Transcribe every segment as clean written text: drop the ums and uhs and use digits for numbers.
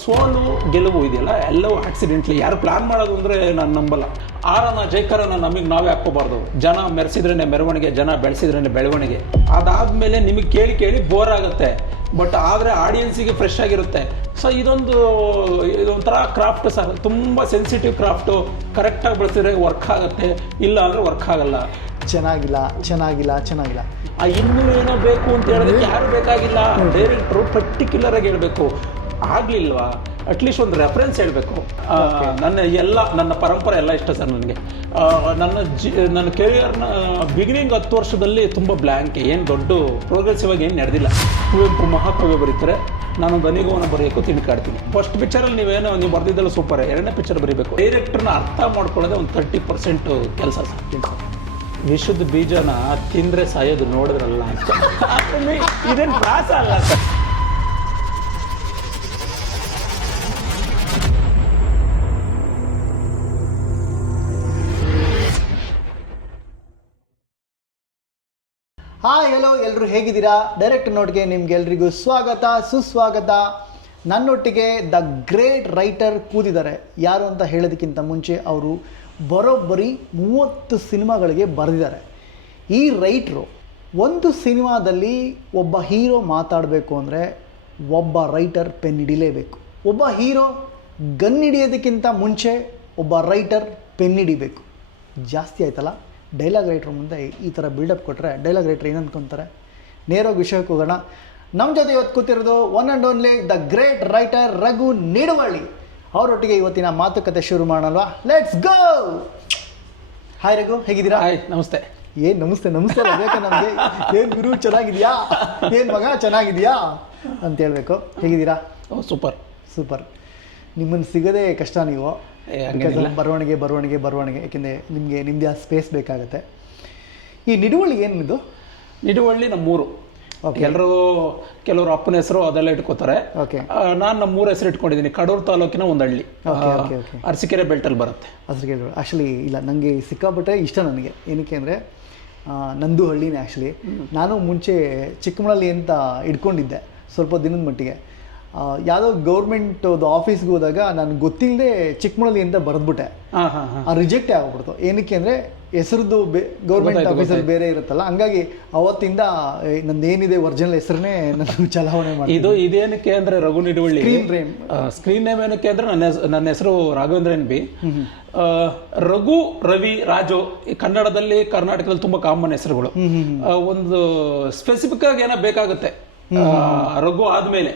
ಸೋಲು ಗೆಲುವು ಇದೆಯಲ್ಲ ಎಲ್ಲವೂ ಆಕ್ಸಿಡೆಂಟ್ಲಿ. ಯಾರು ಪ್ಲಾನ್ ಮಾಡೋದು ಅಂದರೆ ನಾನು ನಂಬಲ್ಲ. ಆರನ ಜೈಕರನ ನಮಗೆ ನಾವೇ ಹಾಕ್ಕೋಬಾರ್ದು. ಜನ ಮೆರೆಸಿದ್ರೇ ಮೆರವಣಿಗೆ, ಜನ ಬೆಳೆಸಿದ್ರೇ ಬೆಳವಣಿಗೆ. ಅದಾದಮೇಲೆ ನಿಮಗೆ ಕೇಳಿ ಕೇಳಿ ಬೋರ್ ಆಗುತ್ತೆ, ಬಟ್ ಆದರೆ ಆಡಿಯನ್ಸಿಗೆ ಫ್ರೆಶ್ ಆಗಿರುತ್ತೆ. ಸೊ ಇದೊಂಥರ ಕ್ರಾಫ್ಟ್ ಸರ್, ತುಂಬ ಸೆನ್ಸಿಟಿವ್ ಕ್ರಾಫ್ಟು. ಕರೆಕ್ಟಾಗಿ ಬಳಸಿದ್ರೆ ವರ್ಕ್ ಆಗುತ್ತೆ, ಇಲ್ಲ ಅಂದರೆ ವರ್ಕ್ ಆಗಲ್ಲ. ಚೆನ್ನಾಗಿಲ್ಲ. ಇನ್ನೂ ಏನೋ ಬೇಕು ಅಂತ ಹೇಳೋದಕ್ಕೆ ಯಾರು ಬೇಕಾಗಿಲ್ಲ. ಡೈರೆಕ್ಟ್ರು ಪರ್ಟಿಕ್ಯುಲರ್ ಆಗಿ ಹೇಳಬೇಕು. ಆಗ್ಲಿಲ್ವಾ ಅಟ್ಲೀಸ್ಟ್ ಒಂದು ರೆಫರೆನ್ಸ್ ಹೇಳಬೇಕು. ನನ್ನ ಪರಂಪರೆ ಎಲ್ಲ ಇಷ್ಟ ಸರ್ ನನಗೆ. ನನ್ನ ಕೆರಿಯರ್ನ ಬಿಗಿನಿಂಗ್ 10 ವರ್ಷದಲ್ಲಿ ತುಂಬ ಬ್ಲ್ಯಾಂಕ್, ಏನು ದೊಡ್ಡ ಪ್ರೋಗ್ರೆಸಿವ್ ಆಗಿ ಏನು ನಡೆದಿಲ್ಲ. ಕುವೆಂಪು ಮಹಾಕವಿ ಬರೀತಾರೆ, ನಾನೊಂದು ಅನಿಗೋನ ಬರೆಯೋಕ್ಕೂ ತಿನ್ಕಾಡ್ತೀನಿ. ಫಸ್ಟ್ ಪಿಕ್ಚರಲ್ಲಿ ನೀವು ಬರೆದಿದ್ದಲ್ಲ ಸೂಪರ್, ಎರಡನೇ ಪಿಕ್ಚರ್ ಬರೀಬೇಕು. ಡೈರೆಕ್ಟರ್ನ ಅರ್ಥ ಮಾಡ್ಕೊಳ್ಳೋದೇ ಒಂದು 30% ಕೆಲಸ ಸರ್. ವಿಷದ ಬೀಜನ ತಿಂದರೆ ಸಾಯೋದು ನೋಡಿದ್ರಲ್ಲ ಅಂತ. ಇದೇನು ಪ್ರಾಸ ಅಲ್ಲ ಸರ್. ಹಾಯ್ ಹಲೋ, ಎಲ್ಲರೂ ಹೇಗಿದ್ದೀರಾ? ಡೈರೆಕ್ಟ್ ನೋಟ್ಗೆ ನಿಮ್ಗೆಲ್ರಿಗೂ ಸ್ವಾಗತ ಸುಸ್ವಾಗತ. ನನ್ನೊಟ್ಟಿಗೆ ದ ಗ್ರೇಟ್ ರೈಟರ್ ಕೂತಿದ್ದಾರೆ. ಯಾರು ಅಂತ ಹೇಳೋದಕ್ಕಿಂತ ಮುಂಚೆ ಅವರು ಬರೋಬ್ಬರಿ 30 ಸಿನಿಮಾಗಳಿಗೆ ಬರೆದಿದ್ದಾರೆ. ಈ ರೈಟ್ರು ಒಂದು ಸಿನಿಮಾದಲ್ಲಿ ಒಬ್ಬ ಹೀರೋ ಮಾತಾಡಬೇಕು ಅಂದರೆ ಒಬ್ಬ ರೈಟರ್ ಪೆನ್ ಹಿಡಿಲೇಬೇಕು. ಒಬ್ಬ ಹೀರೋ ಗನ್ ಹಿಡಿಯೋದಕ್ಕಿಂತ ಮುಂಚೆ ಒಬ್ಬ ರೈಟರ್ ಪೆನ್ ಹಿಡಿಬೇಕು. ಜಾಸ್ತಿ ಆಯ್ತಲ್ಲ. ಡೈಲಾಗ್ ರೈಟ್ರ್ ಮುಂದೆ ಈ ಥರ ಬಿಲ್ಡಪ್ ಕೊಟ್ಟರೆ ಡೈಲಾಗ್ ರೈಟ್ರ್ ಏನು ಅಂದ್ಕೊತಾರೆ? ನೇರವಾಗಿ ವಿಷಯಕ್ಕೆ ಹೋಗೋಣ. ನಮ್ಮ ಜೊತೆ ಇವತ್ತು ಕೂತಿರೋದು one and only the great writer Raghu Niduvalli. ಅವರೊಟ್ಟಿಗೆ ಇವತ್ತಿನ ಮಾತುಕತೆ ಶುರು ಮಾಡೋಣಲ್ವಾ? Let's go. ಹಾಯ್ ರಘು, ಹೇಗಿದ್ದೀರಾ? ಹಾಯ್, ನಮಸ್ತೆ. ಏನು ನಮಸ್ತೆ ಬೇಕಾ ನಮಗೆ? ಏನು ಗುರು ಚೆನ್ನಾಗಿದೆಯಾ? ಏನು ಮಗ ಚೆನ್ನಾಗಿದೆಯಾ ಅಂತ ಹೇಳ್ಬೇಕು. ಹೇಗಿದ್ದೀರಾ? ಸೂಪರ್. ನಿಮ್ಮನ್ನು ಸಿಗೋದೇ ಕಷ್ಟ. ನೀವು ಬರವಣಿಗೆ ಯಾಕೆಂದರೆ ನಿಮಗೆ ನಿಮ್ಮದೇ ಸ್ಪೇಸ್ ಬೇಕಾಗುತ್ತೆ. ಈ ನಿಡುವಳ್ಳಿ ಏನಿದು? ನಿಡುವಳ್ಳಿ ನಮ್ಮೂರು. ಕೆಲವರು ಅಪ್ಪನ ಹೆಸರು ಅದೆಲ್ಲ ಇಟ್ಕೋತಾರೆ. ನಾನು ನಮ್ಮೂರ ಹೆಸರು ಇಟ್ಕೊಂಡಿದ್ದೀನಿ. ಕಡೂರು ತಾಲೂಕಿನ ಒಂದು ಹಳ್ಳಿ, ಅರಸೀಕೆರೆ ಬೆಲ್ಟಲ್ಲಿ ಬರುತ್ತೆ. ಅರಸೀಕೆರೆ ಆ್ಯಕ್ಚುಲಿ ಇಲ್ಲ, ನನಗೆ ಸಿಕ್ಕಾಪಟ್ಟೆ ಇಷ್ಟ. ನನಗೆ ಏನಕ್ಕೆ ಅಂದರೆ ನಂದು ಹಳ್ಳಿನೇ ಆ್ಯಕ್ಚುಲಿ. ನಾನು ಮುಂಚೆ ಚಿಕ್ಕಮಳಲ್ಲಿ ಅಂತ ಇಟ್ಕೊಂಡಿದ್ದೆ ಸ್ವಲ್ಪ ದಿನದ ಮಟ್ಟಿಗೆ. ಯಾವುದೋ ಗೌರ್ಮೆಂಟ್ ಆಫೀಸ್ಗೆ ಹೋದಾಗ ನಾನು ಗೊತ್ತಿಲ್ಲದೆ ಚಿಕ್ಕಮಳಲ್ಲಿ ಅಂತ ಬರೆದ್ಬಿಟ್ಟೆ. ರಿಜೆಕ್ಟೇ ಆಗ್ಬಿಡ್ತು. ಏನಕ್ಕೆ ಅಂದರೆ ಹೆಸರದ್ದು ಗೌರ್ಮೆಂಟ್ ಆಫೀಸಲ್ಲಿ ಬೇರೆ ಇರುತ್ತಲ್ಲ. ಹಂಗಾಗಿ ಅವತ್ತಿಂದ ನಂದೇನಿದೆ ಒರಿಜಿನಲ್ ಹೆಸರನ್ನೇ ನಾನು ಚಲಾವಣೆ ಮಾಡಿ. ಇದೇನಕ್ಕೆ ಅಂದರೆ ರಘು ನಿಡುವಳ್ಳಿ ಸ್ಕ್ರೀನ್ ನೇಮ್ ಏನಕ್ಕೆ ಅಂದರೆ ನನ್ನ ಹೆಸರು ರಾಘವೇಂದ್ರ ಎನ್ ಬಿ. ರಘು, ರವಿ, ರಾಜು ಕನ್ನಡದಲ್ಲಿ ಕರ್ನಾಟಕದಲ್ಲಿ ತುಂಬ ಕಾಮನ್ ಹೆಸರುಗಳು. ಒಂದು ಸ್ಪೆಸಿಫಿಕ್ ಆಗಿ ಏನೋ ಬೇಕಾಗುತ್ತೆ ರಘು ಆದ್ಮೇಲೆ.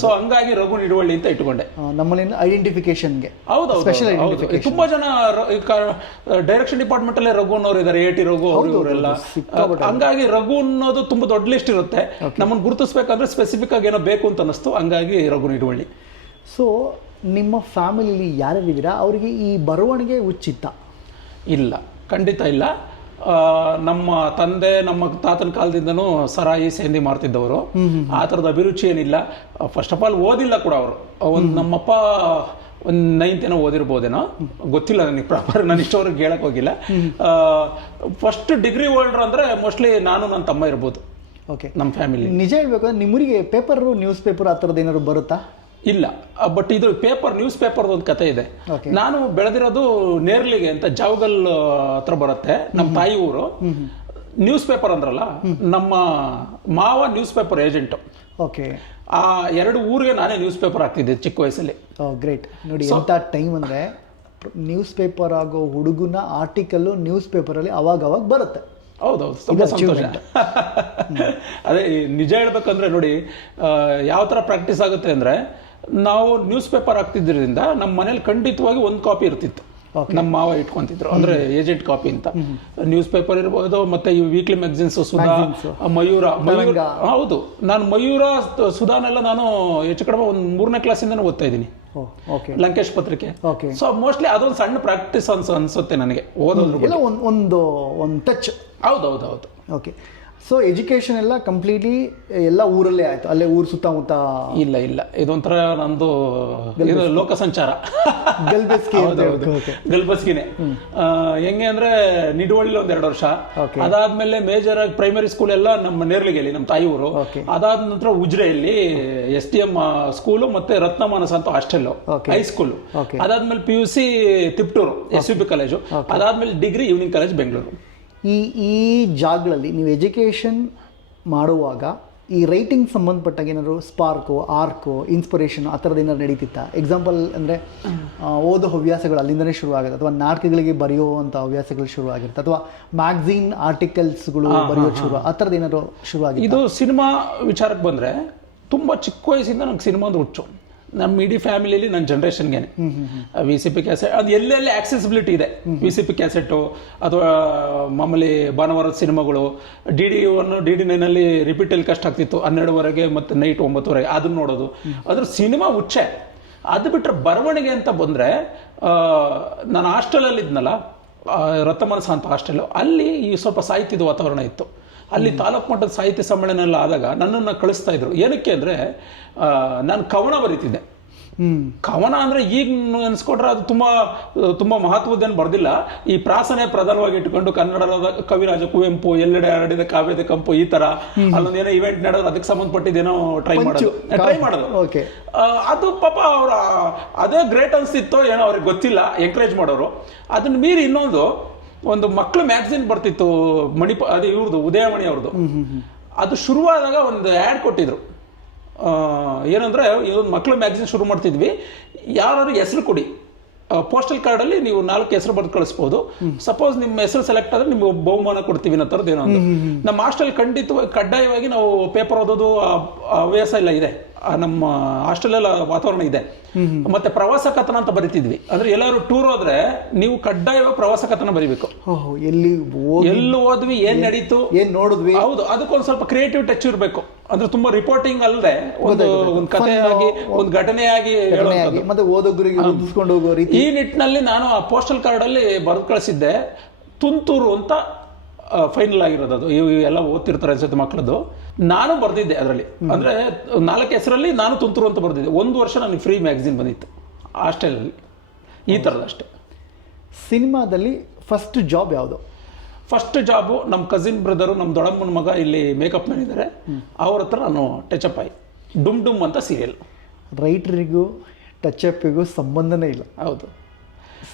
ಸೊ ಹಂಗಾಗಿ ರಘು ನಿಡುವಳ್ಳಿ ಅಂತ ಇಟ್ಕೊಂಡೆ. ನಮ್ಮಲ್ಲಿ ಐಡೆಂಟಿಫಿಕೇಶನ್ಗೆ ತುಂಬಾ ಜನ ಡೈರೆಕ್ಷನ್ ಡಿಪಾರ್ಟ್ಮೆಂಟ್ ಅಲ್ಲೇ ರಘು ಅನ್ನೋರು ಇದ್ದಾರೆ, AT ರಘು ಅವರೆಲ್ಲ. ಹಂಗಾಗಿ ರಘು ಅನ್ನೋದು ತುಂಬಾ ದೊಡ್ಡ ಲಿಸ್ಟ್ ಇರುತ್ತೆ. ನಮ್ಮನ್ನು ಗುರುತಿಸ್ಬೇಕಂದ್ರೆ ಸ್ಪೆಸಿಫಿಕ್ ಆಗಿ ಏನೋ ಬೇಕು ಅಂತ ಅನಿಸ್ತು, ಹಂಗಾಗಿ ರಘು ನಿಡುವಳ್ಳಿ. ಸೊ ನಿಮ್ಮ ಫ್ಯಾಮಿಲಿಲಿ ಯಾರ್ಯಾರಿದ್ದೀರಾ? ಅವರಿಗೆ ಈ ಬರವಣಿಗೆ ಹುಚ್ಚಿತ್ತ? ಇಲ್ಲ, ಖಂಡಿತ ಇಲ್ಲ. ನಮ್ಮ ತಂದೆ ನಮ್ಮ ತಾತನ ಕಾಲದಿಂದನೂ ಸರಾಯಿ ಸೇಂದಿ ಮಾಡ್ತಿದ್ದವರು. ಆ ಥರದ ಅಭಿರುಚಿ ಏನಿಲ್ಲ. ಫಸ್ಟ್ ಆಫ್ ಆಲ್ ಓದಿಲ್ಲ ಕೂಡ ಅವರು. ನಮ್ಮಪ್ಪ ಒಂದು 9th ಏನೋ ಓದಿರ್ಬೋದೇನೋ, ಗೊತ್ತಿಲ್ಲ ನನಗೆ ಪ್ರಾಪರ್. ನಾನು ಇಷ್ಟವರೆಗೆ ಹೇಳಕ್ ಹೋಗಿಲ್ಲ. ಫಸ್ಟ್ ಡಿಗ್ರಿ ಹೋಲ್ಡರ್ ಅಂದರೆ ಮೋಸ್ಟ್ಲಿ ನಾನು ನನ್ನ ತಮ್ಮ ಇರ್ಬೋದು. ಓಕೆ, ನಮ್ಮ ಫ್ಯಾಮಿಲಿ. ನಿಜ ಹೇಳ್ಬೇಕು, ನಿಮ್ಮೂರಿಗೆ ಪೇಪರು, ನ್ಯೂಸ್ ಪೇಪರ್ ಆ ಥರದ್ದು ಏನಾದ್ರು ಬರುತ್ತಾ? ಇಲ್ಲ, ಬಟ್ ಇದು ನ್ಯೂಸ್ ಪೇಪರ್ದು ಒಂದು ಕತೆ ಇದೆ. ನಾನು ಬೆಳೆದಿರೋದು ನೇರ್ಲಿಗೆ ಅಂತ ಜಾವಗಲ್ ಹತ್ರ ಬರುತ್ತೆ, ನಮ್ಮ ತಾಯಿ ಊರು. ನ್ಯೂಸ್ ಪೇಪರ್ ಅಂದ್ರಲ್ಲ, ನಮ್ಮ ಮಾವ ನ್ಯೂಸ್ ಪೇಪರ್ ಏಜೆಂಟು. ಓಕೆ, ಆ 2 ಊರಿಗೆ ನಾನೇ ನ್ಯೂಸ್ ಪೇಪರ್ ಹಾಕ್ತಿದ್ದೆ ಚಿಕ್ಕ ವಯಸ್ಸಲ್ಲಿ. ಗ್ರೇಟ್. ನೋಡಿ ಎಂಥ ಟೈಮ್ ಅಂದರೆ ನ್ಯೂಸ್ ಪೇಪರ್ ಆಗೋ ಹುಡುಗನ ಆರ್ಟಿಕಲ್ಲು ನ್ಯೂಸ್ ಪೇಪರಲ್ಲಿ ಅವಾಗ ಬರುತ್ತೆ. ಹೌದೌದು, ತುಂಬ ಸಂತೋಷ. ಅದೇ ನಿಜ ಹೇಳ್ಬೇಕಂದ್ರೆ ನೋಡಿ, ಯಾವ ಥರ ಪ್ರಾಕ್ಟೀಸ್ ಆಗುತ್ತೆ ಅಂದರೆ, ನಾವು ನ್ಯೂಸ್ ಪೇಪರ್ ಹಾಕ್ತಿದ್ರಿಂದ ನಮ್ಮ ಮನೇಲಿ ಖಂಡಿತವಾಗಿ ಒಂದು ಕಾಪಿ ಇರ್ತಿತ್ತು. ನಮ್ಮ ಮಾವ ಇಟ್ಕೊಂತಿದ್ರು, ಅಂದ್ರೆ ಏಜೆಂಟ್ ಕಾಪಿ ಅಂತ. ನ್ಯೂಸ್ ಪೇಪರ್ ಇರ್ಬೋದು, ಮತ್ತೆ ಈ ವೀಕ್ಲಿ ಮ್ಯಾಗಝಿನ್ಸ್, ಸುಧಾ, ಮಯೂರ. ಹೌದು, ನಾನು ಮಯೂರ, ಸುಧಾನೆಲ್ಲ ನಾನು ಹೆಚ್ಚು ಕಡಿಮೆ ಒಂದು 3ನೇ ಕ್ಲಾಸಿಂದನೂ ಓದ್ತಾ ಇದ್ದೀನಿ. ಲಂಕೇಶ್ ಪತ್ರಿಕೆ. ಸೊ ಮೋಸ್ಟ್ಲಿ ಅದೊಂದು ಸಣ್ಣ ಪ್ರಾಕ್ಟೀಸ್ ಅನ್ಸುತ್ತೆ ನನಗೆ ಓದೋದ್ರ. ಒಂದು ಟಚ್. ಹೌದೌದು. ಓಕೆ, ಸೊ ಎಜುಕೇಶನ್ ಎಲ್ಲ ಕಂಪ್ಲೀಟ್ಲಿ ಎಲ್ಲ ಊರಲ್ಲೇ ಆಯ್ತು, ಅಲ್ಲೇ ಊರು ಸುತ್ತಮುತ್ತ? ಇಲ್ಲ ಇದೊಂಥರ ನಂದು ಇದು ಲೋಕ ಸಂಚಾರ. ಗಲ್ಬಸ್ಕಿನೇ. ಹೆಂಗೆ ಅಂದ್ರೆ ನಿಡುವಳ್ಳಿ ಒಂದ್ 2 ವರ್ಷ, ಅದಾದ್ಮೇಲೆ ಮೇಜರ್ ಆಗಿ ಪ್ರೈಮರಿ ಸ್ಕೂಲ್ ಎಲ್ಲ ನಮ್ಮ ನೇರ್ಲಿಗೆಯಲ್ಲಿ ನಮ್ಮ ತಾಯಿ ಊರು, ಅದಾದ ನಂತರ ಉಜ್ರೆಯಲ್ಲಿ STM ಸ್ಕೂಲು ಮತ್ತೆ ರತ್ನಮಾನಸ ಅಂತ ಹಾಸ್ಟೆಲ್ ಹೈಸ್ಕೂಲ್, ಅದಾದ್ಮೇಲೆ PUC ತಿಪ್ಟೂರು SUB ಕಾಲೇಜು, ಅದಾದ್ಮೇಲೆ ಡಿಗ್ರಿ ಈವ್ನಿಂಗ್ ಕಾಲೇಜ್ ಬೆಂಗಳೂರು. ಈ ಜಾಗಗಳಲ್ಲಿ ನೀವು ಎಜುಕೇಷನ್ ಮಾಡುವಾಗ ಈ ರೈಟಿಂಗ್ ಸಂಬಂಧಪಟ್ಟಾಗ ಏನಾದ್ರು ಸ್ಪಾರ್ಕು, ಆರ್ಕು, ಇನ್ಸ್ಪಿರೇಷನ್ ಆ ಥರದ್ದು ಏನಾದ್ರು ನಡೀತಿತ್ತಾ? ಎಕ್ಸಾಂಪಲ್ ಅಂದರೆ ಓದೋ ಹವ್ಯಾಸಗಳು ಅಲ್ಲಿಂದನೇ ಶುರು ಆಗುತ್ತೆ, ಅಥವಾ ನಾಟಕಗಳಿಗೆ ಬರೆಯುವಂಥ ಹವ್ಯಾಸಗಳು ಶುರು ಆಗಿರುತ್ತೆ, ಅಥವಾ ಮ್ಯಾಗ್ಝಿನ್ ಆರ್ಟಿಕಲ್ಸ್ಗಳು ಬರೆಯೋದು ಶುರು, ಆ ಥರದ್ದು ಏನಾದ್ರು ಶುರು ಆಗಿದೆ? ಇದು ಸಿನಿಮಾ ವಿಚಾರಕ್ಕೆ ಬಂದರೆ ತುಂಬ ಚಿಕ್ಕ ವಯಸ್ಸಿಂದ ನಂಗೆ ಸಿನಿಮಾದ ಹುಚ್ಚು. ನಮ್ಮ ಇಡೀ ಫ್ಯಾಮಿಲಿಯಲ್ಲಿ ನನ್ನ ಜನ್ರೇಷನ್ಗೇನೆ VCP ಕ್ಯಾಸೆಟ್, ಅದು ಎಲ್ಲೆಲ್ಲಿ ಆಕ್ಸೆಸಿಬಿಲಿಟಿ ಇದೆ, VCP ಕ್ಯಾಸೆಟ್ಟು ಅಥವಾ ಮಾಮೂಲಿ ಭಾನುವಾರದ ಸಿನಿಮಾಗಳು, DD1 DD9 ರಿಪೀಟ್ ಟೆಲಿಕಾಸ್ಟ್ ಆಗ್ತಿತ್ತು 12ವರೆಗೆ ಮತ್ತು ನೈಟ್ 9ವರೆಗೆ, ಅದನ್ನ ನೋಡೋದು, ಅದ್ರ ಸಿನಿಮಾ ಹುಚ್ಚೆ. ಅದು ಬಿಟ್ಟರೆ ಬರವಣಿಗೆ ಅಂತ ಬಂದರೆ ನಾನು ಹಾಸ್ಟೆಲಲ್ಲಿ ಇದ್ನಲ್ಲ, ರತ್ನಮಾನಸ ಅಂತ ಹಾಸ್ಟೆಲು, ಅಲ್ಲಿ ಈ ಸ್ವಲ್ಪ ಸಾಹಿತ್ಯದ ವಾತಾವರಣ ಇತ್ತು. ಅಲ್ಲಿ ತಾಲೂಕು ಮಟ್ಟದ ಸಾಹಿತ್ಯ ಸಮ್ಮೇಳನ ಎಲ್ಲ ಆದಾಗ ನನ್ನನ್ನು ಕಳಿಸ್ತಾ ಇದ್ರು. ಏನಕ್ಕೆ ಅಂದರೆ ನಾನು ಕವನ ಬರೀತಿದ್ದೆ. ಕವನ ಅಂದರೆ ಈಗ ಅನ್ಸ್ಕೊಟ್ರೆ ಅದು ತುಂಬ ಮಹತ್ವದ್ದೇನು ಬರ್ದಿಲ್ಲ. ಈ ಪ್ರಾಸನೆ ಪ್ರಧಾನವಾಗಿ ಇಟ್ಕೊಂಡು ಕನ್ನಡದ ಕವಿರಾಜ ಕುವೆಂಪು, ಎಲ್ಲೆಡೆ ಹರಡಿದ ಕಾವ್ಯದ ಕಂಪು, ಈ ಥರ ಅಲ್ಲೊಂದೇನೋ ಇವೆಂಟ್ ನಡೆಯೋದು, ಅದಕ್ಕೆ ಸಂಬಂಧಪಟ್ಟಿದ್ದೇನೋ ಟ್ರೈ ಮಾಡೋದು. ಅದು ಪಾಪ ಅವ್ರ ಅದೇ ಗ್ರೇಟ್ ಅನ್ಸ್ತಿತ್ತೋ ಏನೋ ಅವ್ರಿಗೆ ಗೊತ್ತಿಲ್ಲ, ಎಂಕರೇಜ್ ಮಾಡೋರು. ಅದನ್ನ ಮೀರಿ ಒಂದು ಮಕ್ಕಳು ಮ್ಯಾಗ್ಝಿನ್ ಬರ್ತಿತ್ತು, ಅದು ಇವ್ರದ್ದು ಉದಯಮಣಿ ಅವ್ರದ್ದು. ಅದು ಶುರುವಾದಾಗ ಒಂದು ಆ್ಯಡ್ ಕೊಟ್ಟಿದ್ರು, ಏನಂದ್ರೆ ಇದೊಂದು ಮಕ್ಕಳು ಮ್ಯಾಗ್ಝಿನ್ ಶುರು ಮಾಡ್ತಿದ್ವಿ, ಯಾರು ಹೆಸರು ಕೊಡಿ, ಪೋಸ್ಟಲ್ ಕಾರ್ಡಲ್ಲಿ ನೀವು 4 ಹೆಸರು ಬರೆದು ಕಳಿಸ್ಬೋದು, ಸಪೋಸ್ ನಿಮ್ಮ ಹೆಸರು ಸೆಲೆಕ್ಟ್ ಆದ್ರೆ ನಿಮ್ಗೆ ಬಹುಮಾನ ಕೊಡ್ತೀವಿ ಅನ್ನೋ ಥರದ್ದು ಏನೋ ಒಂದು. ನಮ್ಮ ಹಾಸ್ಟೆಲ್ ಕಡ್ಡಾಯವಾಗಿ ನಾವು ಪೇಪರ್ ಓದೋದು ಹವ್ಯಾಸ ಎಲ್ಲ ಇದೆ, ನಮ್ಮ ಹಾಸ್ಟೆಲ್ ವಾತಾವರಣ ಇದೆ. ಮತ್ತೆ ಪ್ರವಾಸ ಕಥನ ಅಂತ ಬರಿತಿದ್ವಿ, ಅಂದ್ರೆ ಎಲ್ಲರೂ ಟೂರ್ ಹೋದ್ರೆ ನೀವು ಕಡ್ಡಾಯವಾಗಿ ಪ್ರವಾಸ ಕಥನ ಬರಿಬೇಕು. ಎಲ್ಲಿ ಹೋದ್ವಿ, ಏನ್ ನಡೀತು, ಏನ್ ನೋಡಿದ್ವಿ, ಹೌದು, ಅದಕ್ಕೊಂದು ಸ್ವಲ್ಪ ಕ್ರಿಯೇಟಿವ್ ಟಚ್ ಇರಬೇಕು. ಅಂದ್ರೆ ತುಂಬಾ ರಿಪೋರ್ಟಿಂಗ್ ಅಲ್ಲದೆ ಒಂದು ಕಥೆಯಾಗಿ, ಒಂದು ಘಟನೆಯಾಗಿ ಮತ್ತೆ ಓದೋಗರಿಗೆ ಓದಿಸ್ಕೊಂಡು ಹೋಗೋ ರೀತಿ. ಈ ನಿಟ್ಟಿನಲ್ಲಿ ನಾನು ಆ ಪೋಸ್ಟಲ್ ಕಾರ್ಡ್ ಅಲ್ಲಿ ಬರೆದು ಕಳಿಸಿದ್ದೆ, ತುಂತೂರು ಅಂತ ಫೈನಲ್ ಆಗಿರೋದು. ಅದು ಎಲ್ಲ ಓದ್ತಿರ್ತಾರೆ ಅನ್ಸುತ್ತೆ ಮಕ್ಕಳದ್ದು. ನಾನು ಬರ್ದಿದ್ದೆ ಅದರಲ್ಲಿ, ಅಂದ್ರೆ 4 ಹೆಸರಲ್ಲಿ ನಾನು ತುಂತುರು ಅಂತ ಬರ್ದಿದ್ದೆ. 1 ವರ್ಷ ನನಗೆ ಫ್ರೀ ಮ್ಯಾಗ್ಝಿನ್ ಬಂದಿತ್ತು ಹಾಸ್ಟೆಲಲ್ಲಿ, ಈ ಥರದಷ್ಟೇ. ಸಿನಿಮಾದಲ್ಲಿ ಫಸ್ಟ್ ಜಾಬ್ ಯಾವುದು? ಫಸ್ಟ್ ಜಾಬು ನಮ್ಮ ಕಸಿನ್ ಬ್ರದರು, ನಮ್ಮ ದೊಡ್ಡಮ್ಮನ ಮಗ ಇಲ್ಲಿ ಮೇಕಪ್ ಮ್ಯಾನ್ ಇದ್ದಾರೆ, ಅವ್ರ ಹತ್ರ ನಾನು ಟಚಪ್ ಆಗಿ ಡುಮ್ ಡುಮ್ ಅಂತ ಸೀರಿಯಲ್. ರೈಟರಿಗೂ ಟಚಪ್ಪಿಗೂ ಸಂಬಂಧನೇ ಇಲ್ಲ. ಹೌದು,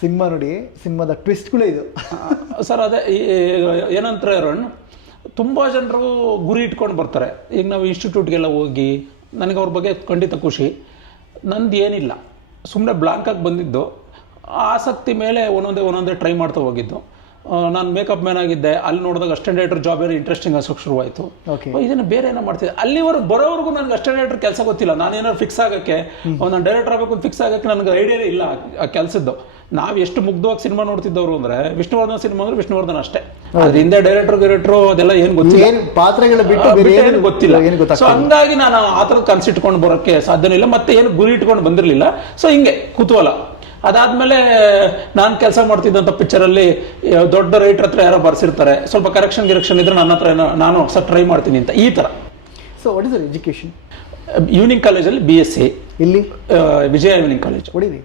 ಸಿನಿಮಾ ನೋಡಿ, ಸಿನಿಮಾದ ಟ್ವಿಸ್ಟ್ಗಳೇ ಇದು ಸರ್. ಅದೇ ಏನಂತಾರೆ ಅರುಣ್, ತುಂಬ ಜನರು ಗುರಿ ಇಟ್ಕೊಂಡು ಬರ್ತಾರೆ. ಈಗ ನಾವು ಇನ್ಸ್ಟಿಟ್ಯೂಟ್ಗೆಲ್ಲ ಹೋಗಿ, ನನಗೆ ಅವ್ರ ಬಗ್ಗೆ ಖಂಡಿತ ಖುಷಿ. ನಂದು ಏನಿಲ್ಲ, ಸುಮ್ಮನೆ ಬ್ಲಾಂಕಾಗಿ ಬಂದಿದ್ದು, ಆಸಕ್ತಿ ಮೇಲೆ ಒಂದೊಂದೇ ಟ್ರೈ ಮಾಡ್ತಾ ಹೋಗಿದ್ದು. ನಾನು ಮೇಕಪ್ ಮ್ಯಾನ್ ಆಗಿದ್ದೆ, ಅಲ್ಲಿ ನೋಡಿದಾಗ ಅಸಿಸ್ಟೆಂಟ್ ಡೈರೆಕ್ಟರ್ ಜಾಬ್ ಏನೋ ಇಂಟ್ರೆಸ್ಟಿಂಗ್ ಅನ್ಸೋಕೆ ಶುರುವಾಯಿತು. ಇದನ್ನು ಬೇರೆ ಏನೋ ಮಾಡ್ತಿದ್ದೆ. ಅಲ್ಲಿವರೆಗೂ ಬರೋವರೆಗೂ ನನಗೆ ಅಸಿಸ್ಟೆಂಟ್ ಡೈರೆಕ್ಟರ್ ಕೆಲಸ ಗೊತ್ತಿಲ್ಲ. ನಾನೇನಾದ್ರು ಫಿಕ್ಸ್ ಆಗೋಕ್ಕೆ, ನಾನು ಡೈರೆಕ್ಟರ್ ಆಗಬೇಕು ಅಂತ ಫಿಕ್ಸ್ ಆಗೋಕ್ಕೆ ನನಗೆ ಐಡಿಯಾನೇ ಇಲ್ಲ ಆ ಕೆಲಸದ್ದು. ನಾವು ಎಷ್ಟು ಮುಗ್ಧವಾಗಿ ಸಿನಿಮಾ ನೋಡ್ತಿದ್ದವರು ಅಂದರೆ, ವಿಷ್ಣುವರ್ಧನ್ ಸಿನಿಮಾ ಅಂದ್ರೆ ವಿಷ್ಣುವರ್ಧನ್ ಅಷ್ಟೇ. ಅದರಿಂದ ಡೈರೆಕ್ಟ್ರು ಅದೆಲ್ಲ ಏನು ಗೊತ್ತಿಲ್ಲ, ಪಾತ್ರಗಳ ಬಿಟ್ಟು ಏನು ಗೊತ್ತಿಲ್ಲ. ಸೊ ಹಂಗಾಗಿ ನಾನು ಆ ಥರದ ಕನ್ಸಿಟ್ಕೊಂಡು ಬರೋಕ್ಕೆ ಸಾಧ್ಯನೇ ಇಲ್ಲ, ಮತ್ತೆ ಏನು ಗುರಿ ಇಟ್ಕೊಂಡು ಬಂದಿರಲಿಲ್ಲ. ಸೊ ಹಿಂಗೆ ಕುತೂಹಲ. ಅದಾದ್ಮೇಲೆ ನಾನು ಕೆಲಸ ಮಾಡ್ತಿದ್ದಂಥ ಪಿಕ್ಚರಲ್ಲಿ ದೊಡ್ಡ ರೈಟರ್ ಹತ್ರ ಯಾರೋ ಬರ್ಸಿರ್ತಾರೆ, ಸ್ವಲ್ಪ ಕರೆಕ್ಷನ್ ಇದ್ರೆ ನನ್ನ ಹತ್ರ ನಾನು ಸ್ವಲ್ಪ ಟ್ರೈ ಮಾಡ್ತೀನಿ ಅಂತ, ಈ ಥರ. So what is your education? Evening ಕಾಲೇಜಲ್ಲಿ BSc. ಇಲ್ಲಿ ವಿಜಯ ಈವ್ನಿಂಗ್ ಕಾಲೇಜ್. ಹೊಡಿರಿ,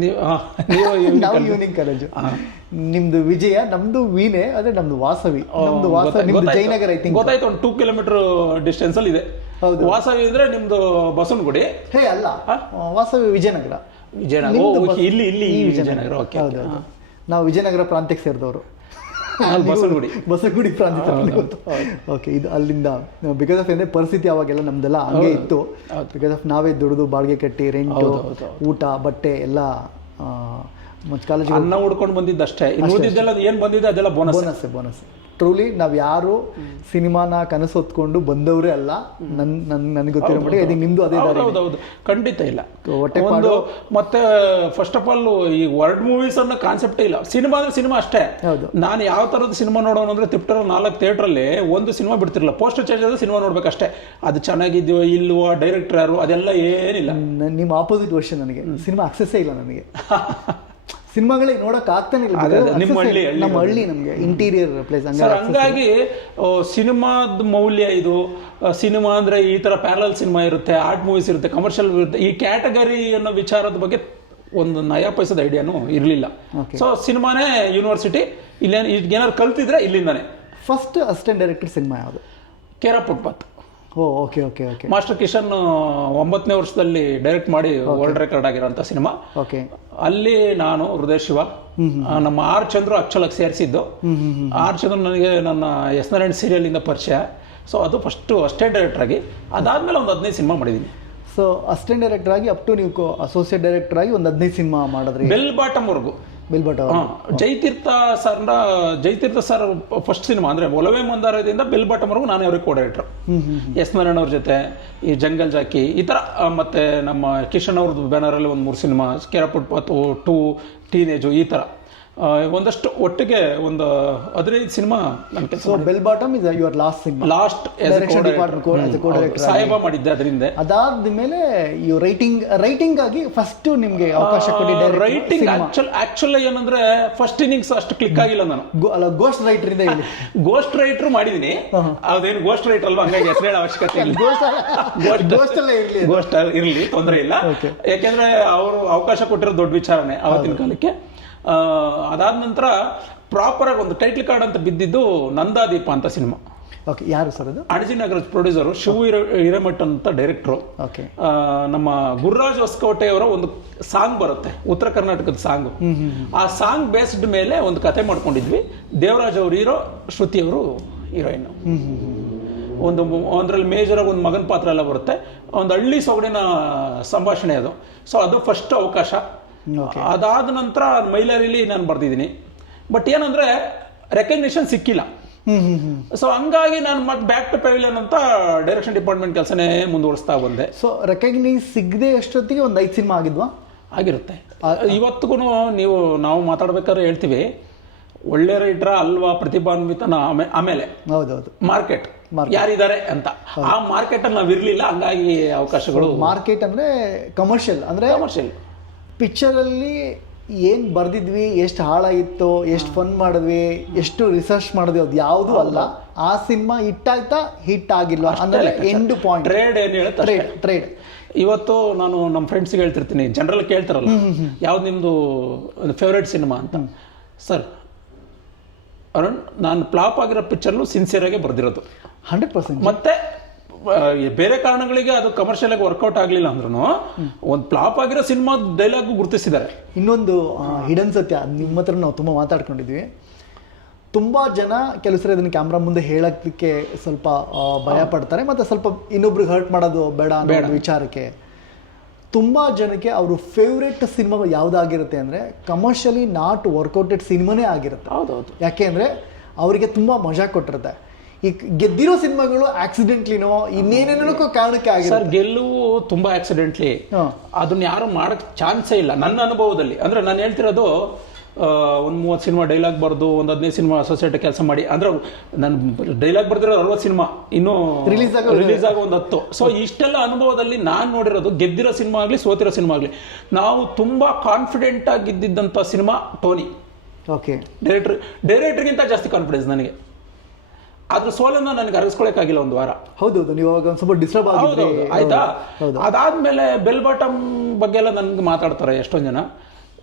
ನೀವು ಈವ್ನಿಂಗ್ ಕಾಲೇಜು. ನಿಮ್ದು ವಿಜಯ, ನಮ್ದು ವೀಣೆ, ಅದೇ ನಮ್ದು ವಾಸವಿ. ನಮ್ದು ನಿಮ್ದು ಜಯನಗರ, ಐ ಥಿಂಕ್ ಗೊತ್ತಾಯ್ತು. ಒಂದು 2 ಕಿಲೋಮೀಟರ್ ಡಿಸ್ಟೆನ್ಸ್ ಅಲ್ಲಿ ಇದೆ. ಹೌದು, ವಾಸವಿ ಅಂದ್ರೆ ನಿಮ್ದು ಬಸವನಗುಡಿ. ಹೇ ಅಲ್ಲ, ವಾಸವಿ ವಿಜಯನಗರ. ಇಲ್ಲಿ ವಿಜಯನಗರ. ಹೌದು, ನಾವು ವಿಜಯನಗರ ಪ್ರಾಂತ್ಯಕ್ಕೆ ಸೇರಿದವರು. ಬಸವಗುಡಿ ಪ್ರಾಂತ್ಯ. ಓಕೆ, ಇದು ಅಲ್ಲಿಂದ ಬಿಕಾಸ್ ಆಫ್ ಅಂದ್ರೆ ಪರಿಸ್ಥಿತಿ ಅವಾಗೆಲ್ಲ ನಮ್ದೆಲ್ಲ ಹಂಗೆ ಇತ್ತು. ಬಿಕಾಸ್ ಆಫ್ ನಾವೇ ದುಡಿದು ಬಾಡಿಗೆ ಕಟ್ಟಿ, ರೆಂಟು, ಊಟ, ಬಟ್ಟೆ ಎಲ್ಲ ಕಾಲೇಜ್ ಅನ್ನ ಹುಡ್ಕೊಂಡು ಬಂದಿದ್ದಷ್ಟೇ. ಏನು ಬಂದಿದೆ ಅದೆಲ್ಲ ಬೋನಸ್. ಟ್ರೂಲಿ ನಾವು ಯಾರು ಸಿನಿಮಾನ ಕನಸು ಹೊತ್ಕೊಂಡು ಬಂದವರೇ ಅಲ್ಲ. ನನಗೆ ಗೊತ್ತಿರೋ ಮಟ್ಟಿಗೆ ಐ ಥಿಂಕ್ ನಿಮ್ದು ಅದೇ ದಾರಿ. ಹೌದು, ಖಂಡಿತ ಇಲ್ಲ. ಮತ್ತೆ ಫಸ್ಟ್ ಆಫ್ ಆಲ್ ಈ ವರ್ಲ್ಡ್ ಮೂವೀಸ್ ಅನ್ನೋ ಕಾನ್ಸೆಪ್ಟೇ ಇಲ್ಲ. ಸಿನಿಮಾ ಅಂದ್ರೆ ಸಿನಿಮಾ ಅಷ್ಟೇ. ನಾನು ಯಾವ ಥರದ ಸಿನಿಮಾ ನೋಡೋಣ ಅಂದ್ರೆ ತಿಪ್ಟೂರ್ 4 ಥಿಯೇಟ್ರಲ್ಲಿ ಒಂದು ಸಿನಿಮಾ ಬಿಡ್ತಿರಲಿಲ್ಲ. ಪೋಸ್ಟರ್ ಚೇಂಜ್ ಆದ್ರೆ ಸಿನಿಮಾ ನೋಡ್ಬೇಕಷ್ಟೇ. ಅದು ಚೆನ್ನಾಗಿದ್ಯೋ ಇಲ್ವೋ, ಡೈರೆಕ್ಟರ್ ಯಾರು, ಅದೆಲ್ಲ ಏನಿಲ್ಲ. ನಿಮ್ಮ ಆಪೋಸಿಟ್ ವರ್ಷನ್. ನನಗೆ ಸಿನಿಮಾ ಅಕ್ಸೆಸ್ಸೇ ಇಲ್ಲ. ನನಗೆ ಸಿನಿಮಾಗಳೇ ನೋಡಕ್ ಆಗ್ತಾನೆ ಇಲ್ಲ. ಅದೇ, ನಿಮ್ಮ ಹಳ್ಳಿ ನಮ್ಮ ಹಳ್ಳಿ ನಮಗೆ ಇಂಟೀರಿಯರ್ ಪ್ಲೇಸ್ ಸರ್. ಹಂಗಾಗಿ ಸಿನಿಮಾದ ಮೌಲ್ಯ ಇದು. ಸಿನಿಮಾ ಅಂದ್ರೆ ಈ ತರ ಪ್ಯಾರಲ್ ಸಿನಿಮಾ ಇರುತ್ತೆ, ಆರ್ಟ್ ಮೂವೀಸ್ ಇರುತ್ತೆ, ಕಮರ್ಷಿಯಲ್ ಇರುತ್ತೆ. ಈ ಕ್ಯಾಟಗರಿ ಅನ್ನೋ ವಿಚಾರದ ಬಗ್ಗೆ ಒಂದು ನಯಾ ಪೈಸದ ಐಡಿಯಾನು ಇರಲಿಲ್ಲ. ಸೊ ಸಿನಿಮಾನೇ ಯೂನಿವರ್ಸಿಟಿ, ಇಲ್ಲೇನು ಏನಾದ್ರು ಕಲ್ತಿದ್ರೆ ಇಲ್ಲಿಂದಾನೆ. ಫಸ್ಟ್ ಅಸಿಸ್ಟೆಂಟ್ ಡೈರೆಕ್ಟರ್ ಸಿನಿಮಾ ಯಾವುದು? Care of footpath. Okay okay okay. Master Kishan 9ನೇ ವರ್ಷದಲ್ಲಿ ಡೈರೆಕ್ಟ್ ಮಾಡಿ ವರ್ಲ್ಡ್ ರೆಕಾರ್ಡ್ ಆಗಿರೋಂಥ ಸಿನಿಮಾ. ಓಕೆ. ಅಲ್ಲಿ ನಾನು, ಹೃದಯ ಶಿವ, ನಮ್ಮ ಆರ್ ಚಂದ್ರು ಅಕ್ಷಲಕ್ಕೆ ಸೇರಿಸಿದ್ದು. ಆರ್ ಚಂದ್ರು ನನಗೆ ನನ್ನ ಎಸ್ ನಾರಾಯಣ್ ಸೀರಿಯಲ್ ಇಂದ ಪರಿಚಯ. ಸೊ ಅದು ಫಸ್ಟ್ ಅಸಿಸ್ಟೆಂಟ್ ಡೈರೆಕ್ಟರ್ ಆಗಿ, ಅದಾದ್ಮೇಲೆ ಒಂದು 15 ಸಿನಿಮಾ ಮಾಡಿದ್ದೀನಿ. ಸೊ ಅಸಿಸ್ಟೆಂಟ್ ಡೈರೆಕ್ಟರ್ ಆಗಿ ಅಪ್ ಟು ನೀವು ಅಸೋಸಿಯೇಟ್ ಡೈರೆಕ್ಟರ್ ಆಗಿ ಒಂದು 15 ಸಿನಿಮಾ ಮಾಡಿದ್ರಿ. ಬೆಲ್ ಬಾಟಮ್ವರೆಗೂ. ಜಯತೀರ್ಥ ಸರ್ ಫಸ್ಟ್ ಸಿನಿಮಾ ಅಂದ್ರೆ ಒಲವೇ ಮಂದಾರದಿಂದ ಬೆಲ್ ಬಾಟಮ್ವರೆಗೂ ನಾನೇ ಅವ್ರಿಗೆ ಕೋ ಡೈರೆಕ್ಟರ್. ಎಸ್ ನಾರಾಯಣ್ ಅವ್ರ ಜೊತೆ ಈ ಜಂಗಲ್ ಜಾಕಿ ಈ ತರ, ಮತ್ತೆ ನಮ್ಮ ಕಿಶನ್ ಅವ್ರದ್ದು ಬ್ಯಾನರಲ್ಲಿ ಒಂದು 3 ಸಿನಿಮಾ, ಕೇರಾ ಫುಟ್ಪಾತ್ 2, ಟೀನೇಜು, ಈ ತರ ಒಂದಷ್ಟು ಒಟ್ಟಿಗೆ ಒಂದು 15 ಸಿನಿಮಾ ನನ್ನ ಕೆಲಸ. So bell bottom is your last cinema. Last ಸಾಹೇಬ ಮಾಡಿದ್ದೆ. ಅದರಿಂದ ಅದಾದ್ಮೇಲೆ ಇವು ರೈಟಿಂಗ್ ಆಗಿ ಫಸ್ಟ್ ನಿಮ್ಗೆ ಅವಕಾಶ ಕೊಟ್ಟಿದ್ದೆ. ರೈಟಿಂಗ್ ಆಕ್ಚುಲಿ ಏನಂದ್ರೆ ಫಸ್ಟ್ ಇನ್ನಿಂಗ್ಸ್ ಅಷ್ಟು ಕ್ಲಿಕ್ ಆಗಿಲ್ಲ. ನಾನು ಗೋಸ್ಟ್ ರೈಟರ್ ಇಂದ ಗೋಸ್ಟ್ ರೈಟರ್ ಮಾಡಿದೀನಿ. ಅದೇನು ಗೋಸ್ಟ್ ರೈಟರ್ ಅಲ್ವಾ, ಹಂಗಾಗಿ ಹೆಸರು ಹೇಳೋ ಅವಶ್ಯಕತೆ ಇಲ್ಲ. ಗೋಸ್ಟ್ ಇರ್ಲಿ, ತೊಂದರೆ ಇಲ್ಲ. ಯಾಕೆಂದ್ರೆ ಅವರು ಅವಕಾಶ ಕೊಟ್ಟಿರೋ ದೊಡ್ಡ ವಿಚಾರನೆ ಅವತ್ತಿನ ಕಾಲಕ್ಕೆ. ಅದಾದ ನಂತರ ಪ್ರಾಪರ್ ಆಗಿ ಒಂದು ಟೈಟ್ಲ್ ಕಾರ್ಡ್ ಅಂತ ಬಿದ್ದಿದ್ದು ನಂದಾದೀಪ ಅಂತ ಸಿನಿಮಾ. ಓಕೆ. ಯಾರು ಸರ್ ಅದು? ಅಣಜಿ ನಾಗರಾಜ್ ಪ್ರೊಡ್ಯೂಸರು, ಶಿವ ಹಿರೇಮಠ್ ಅಂತ ಡೈರೆಕ್ಟ್ರು. ಓಕೆ. ನಮ್ಮ ಗುರುರಾಜ್ ಹೊಸಕೋಟೆ ಅವರ ಒಂದು ಸಾಂಗ್ ಬರುತ್ತೆ, ಉತ್ತರ ಕರ್ನಾಟಕದ ಸಾಂಗ್. ಆ ಸಾಂಗ್ ಬೇಸ್ಡ್ ಮೇಲೆ ಒಂದು ಕತೆ ಮಾಡ್ಕೊಂಡಿದ್ವಿ. ದೇವರಾಜ್ ಅವರು ಹೀರೋ, ಶ್ರುತಿ ಅವರು ಹೀರೋಯಿನ್. ಒಂದು ಅದರಲ್ಲಿ ಮೇಜರ್ ಆಗಿ ಒಂದು ಮಗನ ಪಾತ್ರ ಎಲ್ಲ ಬರುತ್ತೆ. ಒಂದು ಹಳ್ಳಿ ಸೊಗಡಿನ ಸಂಭಾಷಣೆ ಅದು. ಸೊ ಅದು ಫಸ್ಟ್ ಅವಕಾಶ. ಅದಾದ ನಂತರ ಮೈಲಾರಿಲಿ ನಾನು ಬರ್ದಿದ್ದೀನಿ. ಬಟ್ ಏನಂದ್ರೆ ರೆಕಗ್ನಿಷನ್ ಸಿಕ್ಕಿಲ್ಲ. ಸೊ ಹಂಗಾಗಿ ನಾನು ಮತ್ತೆ ಬ್ಯಾಕ್ ಟು ಪೆವಿಲಿಯನ್ ಅಂತ ಡೈರೆಕ್ಷನ್ ಡಿಪಾರ್ಟ್ಮೆಂಟ್ ಕೆಲಸನೇ ಮುಂದುವರಿಸ್ತಾ ಬಂದೆ. ಸೊ ರೆಕಗ್ನೈಸ್ ಸಿಗದೆ ಅಷ್ಟೊತ್ತಿಗೆ ಒಂದು 5 ಸಿನಿಮಾ ಆಗಿದ್ವಾ? ಆಗಿರುತ್ತೆ. ಇವತ್ತಿಗೂ ನಾವು ಮಾತಾಡ್ಬೇಕಾದ್ರೆ ಹೇಳ್ತೀವಿ, ಒಳ್ಳೆ ರೈಟ್ರ ಅಲ್ವಾ, ಪ್ರತಿಭಾನ್ವಿತನ, ಆಮೇಲೆ ಹೌದೌದು ಮಾರ್ಕೆಟ್ ಯಾರಿದ್ದಾರೆ ಅಂತ. ಆ ಮಾರ್ಕೆಟ್ ಅಲ್ಲಿ ನಾವು ಇರ್ಲಿಲ್ಲ, ಹಂಗಾಗಿ ಅವಕಾಶಗಳು. ಮಾರ್ಕೆಟ್ ಅಂದ್ರೆ ಕಮರ್ಷಿಯಲ್, ಅಂದ್ರೆ ಕಮರ್ಷಿಯಲ್. ಪಿಕ್ಚರಲ್ಲಿ ಏನು ಬರ್ದಿದ್ವಿ, ಎಷ್ಟು ಹಾಳಾಗಿತ್ತು, ಎಷ್ಟು ಫನ್ ಮಾಡಿದ್ವಿ, ಎಷ್ಟು ರಿಸರ್ಚ್ ಮಾಡಿದ್ವಿ, ಅದು ಯಾವುದೂ ಅಲ್ಲ. ಆ ಸಿನಿಮಾ ಹಿಟ್ ಆಯ್ತಾ, ಹಿಟ್ ಆಗಿಲ್ವಾ ಅಂದ್ರೆ ಎಂಡ್ ಪಾಯಿಂಟ್. ಟ್ರೇಡ್ ಏನು ಹೇಳುತ್ತೆ, ಟ್ರೇಡ್. ಇವತ್ತು ನಾನು ನಮ್ಮ ಫ್ರೆಂಡ್ಸ್ಗೆ ಹೇಳ್ತಿರ್ತೀನಿ, ಜನರಲ್ ಕೇಳ್ತಾರಲ್ಲ ಯಾವ್ದು ನಿಮ್ದು ಫೇವ್ರೇಟ್ ಸಿನಿಮಾ ಅಂತ. ಸರ್ ಅರುಣ್, ನಾನು ಫ್ಲಾಪ್ ಆಗಿರೋ ಪಿಕ್ಚರ್ಲು ಸಿನ್ಸಿಯರ್ ಆಗಿ ಬರ್ದಿರೋದು 100%. ಮತ್ತೆ ಬೇರೆ ಕಾರಣಗಳಿಗೆ ಅದು ಕಮರ್ಷಿಯಲ್ ಆಗಿ ವರ್ಕೌಟ್ ಆಗ್ಲಿಲ್ಲ ಅಂದ್ರೂ ಒಂದು ಫ್ಲಾಪ್ ಆಗಿರೋ ಸಿನಿಮಾ ಡೈಲಾಗ್ ಗುರುತಿಸಿದ್ದಾರೆ. ಇನ್ನೊಂದು ಹಿಡನ್ ಸತ್ಯ, ನಿಮ್ಮ ಹತ್ರ ನಾವು ತುಂಬ ಮಾತಾಡ್ಕೊಂಡಿದ್ವಿ. ತುಂಬ ಜನ ಕೆಲಸರು ಇದನ್ನು ಕ್ಯಾಮ್ರಾ ಮುಂದೆ ಹೇಳೋಕ್ಕೆ ಸ್ವಲ್ಪ ಭಯ ಪಡ್ತಾರೆ, ಮತ್ತು ಸ್ವಲ್ಪ ಇನ್ನೊಬ್ರಿಗೆ ಹರ್ಟ್ ಮಾಡೋದು ಬೇಡ ಅನ್ನೋ ವಿಚಾರಕ್ಕೆ. ತುಂಬ ಜನಕ್ಕೆ ಅವರು ಫೇವ್ರೆಟ್ ಸಿನಿಮಾ ಯಾವುದಾಗಿರುತ್ತೆ ಅಂದರೆ ಕಮರ್ಷಿಯಲಿ ನಾಟ್ ವರ್ಕೌಟೆಡ್ ಸಿನಿಮಾನೇ ಆಗಿರುತ್ತೆ. ಹೌದೌದು. ಯಾಕೆ ಅಂದರೆ ಅವರಿಗೆ ತುಂಬ ಮಜಾ ಕೊಟ್ಟಿರುತ್ತೆ. ಈ ಗೆದ್ದಿರೋ ಸಿನಿಮಾಗಳು ಆಕ್ಸಿಡೆಂಟ್ಲಿನೋ ಇನ್ನೇನೇನೋ ಕಾರಣಕ್ಕೆ ಆಗಿದೆ. ಸರ್, ಗೆಲುವು ತುಂಬಾ ಆಕ್ಸಿಡೆಂಟ್ಲಿ, ಅದನ್ನ ಯಾರು ಮಾಡಕ್ ಚಾನ್ಸೇ ಇಲ್ಲ ನನ್ನ ಅನುಭವದಲ್ಲಿ. ಅಂದ್ರೆ ನಾನು ಹೇಳ್ತಿರೋದು, ಒಂದು 30 ಸಿನಿಮಾ ಡೈಲಾಗ್ ಬರ್ದು, ಒಂದು 15 ಸಿನಿಮಾ ಅಸೋಸಿಯೇಟ್ ಕೆಲಸ ಮಾಡಿ, ಅಂದ್ರೆ ನಾನು ಡೈಲಾಗ್ ಬರ್ದಿರೋ 60 ಸಿನಿಮಾ ಇನ್ನೂ ರಿಲೀಸ್ ಆಗೋ ಒಂದು 10. ಸೊ ಇಷ್ಟೆಲ್ಲ ಅನುಭವದಲ್ಲಿ ನಾನು ನೋಡಿರೋದು, ಗೆದ್ದಿರೋ ಸಿನಿಮಾ ಆಗಲಿ ಸೋತಿರೋ ಸಿನಿಮಾ ಆಗಲಿ, ನಾವು ತುಂಬಾ ಕಾನ್ಫಿಡೆಂಟ್ ಆಗಿದ್ದಂಥ ಸಿನಿಮಾ ಟೋನಿ. ಓಕೆ. ಡೈರೆಕ್ಟರ್ಗಿಂತ ಜಾಸ್ತಿ ಕಾನ್ಫಿಡೆನ್ಸ್ ನನಗೆ. ಅದ್ರ ಸೋಲನ್ನ ನನಗೆ ಅರಗಿಸ್ಕೊಳಕ್ಕಾಗಿಲ್ಲ ಒಂದು ವಾರ. ಹೌದು, ನೀವು ಒಂದು ಸ್ವಲ್ಪ ಡಿಸ್ಟರ್ಬ್ ಆಗಿದೆ. ಆಯ್ತಾ? ಅದಾದ್ಮೇಲೆ ಬೆಲ್ ಬಾಟಮ್ ಬಗ್ಗೆ ಎಲ್ಲ ನನ್ಗೆ ಮಾತಾಡ್ತಾರೆ ಎಷ್ಟೊಂದು ಜನ.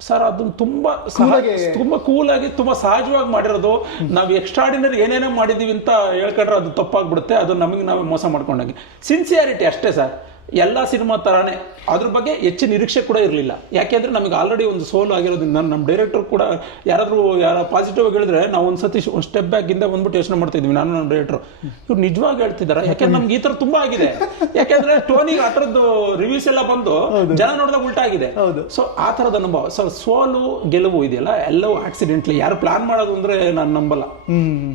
ಸರ್, ಅದನ್ನ ತುಂಬಾ ಕೂಲಾಗಿ ತುಂಬಾ ಸಹಜವಾಗಿ ಮಾಡಿರೋದು. ನಾವು ಎಕ್ಸ್ಟ್ರಾಡಿನರಿ ಏನೇನೋ ಮಾಡಿದೀವಿ ಅಂತ ಹೇಳ್ಕೊಂಡ್ರೆ ಅದು ತಪ್ಪಾಗ್ಬಿಡುತ್ತೆ. ಅದು ನಮಗೆ ನಾವೇ ಮೋಸ ಮಾಡ್ಕೊಂಡಾಗೆ. ಸಿನ್ಸಿಯಾರಿಟಿ ಅಷ್ಟೇ ಸರ್, ಎಲ್ಲ ಸಿನಿಮಾ ತರಾನೇ. ಅದ್ರ ಬಗ್ಗೆ ಹೆಚ್ಚಿನ ನಿರೀಕ್ಷೆ ಕೂಡ ಇರಲಿಲ್ಲ. ಯಾಕೆಂದ್ರೆ ನಮಗೆ ಆಲ್ರೆಡಿ ಒಂದು ಸೋಲು ಆಗಿರೋದ್ರಿಂದ. ನಮ್ಮ ಡೈರೆಕ್ಟರ್ ಕೂಡ ಯಾರ ಪಾಸಿಟಿವ್ ಆಗಿ ಹೇಳಿದ್ರೆ ನಾವು ಒಂದ್ಸತಿ ಒಂದು ಸ್ಟೆಪ್ ಬ್ಯಾಕ್ ಇಂದ ಬಂದ್ಬಿಟ್ಟು ಯೋಚನೆ ಮಾಡ್ತಾ ಇದ್ವಿ, ನಾನು ನಮ್ಮ ಡೈರೆಕ್ಟರ್ ಇವ್ರು ನಿಜವಾಗಿ ಹೇಳ್ತಿದ್ದಾರೆ. ಯಾಕೆಂದ್ರೆ ನಮ್ಗೆ ಈ ತರ ತುಂಬಾ ಆಗಿದೆ. ಯಾಕೆಂದ್ರೆ ಟೋನಿಗೆ ಆ ಥರದ್ದು ರಿವ್ಯೂಸ್ ಎಲ್ಲ ಬಂದು ಜನ ನೋಡಿದಾಗ ಉಲ್ಟಾ ಆಗಿದೆ. ಸೊ ಆ ಥರದ ಅನುಭವ. ಸೊ ಸೋಲು ಗೆಲುವು ಇದೆಯಲ್ಲ, ಎಲ್ಲವೂ ಆಕ್ಸಿಡೆಂಟ್ಲಿ. ಯಾರು ಪ್ಲಾನ್ ಮಾಡೋದು ಅಂದ್ರೆ ನಾನು ನಂಬಲ್ಲ.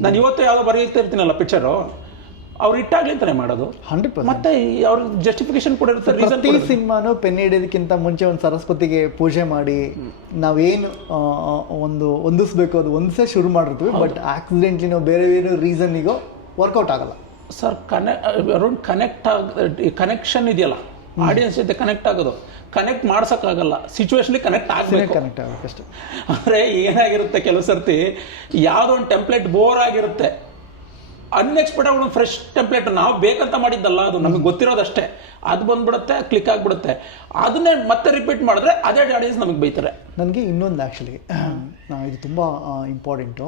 ನಾನು ಇವತ್ತು ಯಾವ್ದೋ ಬರೀತಾ ಇರ್ತೀನಲ್ಲ ಪಿಕ್ಚರು, ಅವ್ರು ಇಟ್ಟಾಗ್ಲಿ ಅಂತಾನೆ ಮಾಡೋದು. 100%. ಮತ್ತೆ ಅವ್ರ ಜಸ್ಟಿಫಿಕೇಶನ್ ಕೂಡ ಇರುತ್ತೆ. ಪ್ರತಿ ಸಿನಿಮಾನು ಪೆನ್ ಹಿಡಿಯೋದಕ್ಕಿಂತ ಮುಂಚೆ ಒಂದು ಸರಸ್ವತಿಗೆ ಪೂಜೆ ಮಾಡಿ ನಾವೇನು ಹೊಂದಿಸ್ಬೇಕು ಅದು ಒಂದ್ಸೇ ಶುರು ಮಾಡಿರ್ತೀವಿ. ಬಟ್ ಆಕ್ಸಿಡೆಂಟ್ಲಿ ನಾವು ಬೇರೆ ಬೇರೆ ರೀಸನ್ನಿಗೋ ವರ್ಕೌಟ್ ಆಗಲ್ಲ. ಸರ್, ಕನೆಕ್ಷನ್ ಇದೆಯಲ್ಲ, ಆಡಿಯನ್ಸ್ ಜೊತೆ ಕನೆಕ್ಟ್ ಆಗೋದು ಕನೆಕ್ಟ್ ಮಾಡ್ಸೋಕ್ಕಾಗಲ್ಲ, ಸಿಚುವೇಶನ್ಗೆ ಕನೆಕ್ಟ್ ಆಗಬೇಕು. ಕನೆಕ್ಟ್ ಆಗಬೇಕು ಅಷ್ಟೇ. ಅಂದರೆ ಏನಾಗಿರುತ್ತೆ, ಕೆಲವು ಸರ್ತಿ ಯಾವುದೋ ಒಂದು ಟೆಂಪ್ಲೇಟ್ ಬೋರ್ ಆಗಿರುತ್ತೆ, ಅನ್ಎಕ್ಸ್ಪೆಕ್ಟೆಡ್ ಒಂದು ಫ್ರೆಶ್ ಟೆಂಪ್ಲೇಟ್ ನಾವು ಬೇಕಂತ ಮಾಡಿದ್ದಲ್ಲ, ಅದು ನಮಗೆ ಗೊತ್ತಿರೋದಷ್ಟೇ, ಅದು ಬಂದ್ಬಿಡುತ್ತೆ, ಕ್ಲಿಕ್ ಆಗಿಬಿಡುತ್ತೆ. ಅದನ್ನೇ ಮತ್ತೆ ರಿಪೀಟ್ ಮಾಡಿದ್ರೆ ಅದೇ ಆಡಿಯನ್ಸ್ ನಮಗೆ ಬೈತಾರೆ. ನನಗೆ ಇನ್ನೊಂದು ಆ್ಯಕ್ಚುಲಿ ಇದು ತುಂಬ ಇಂಪಾರ್ಟೆಂಟು.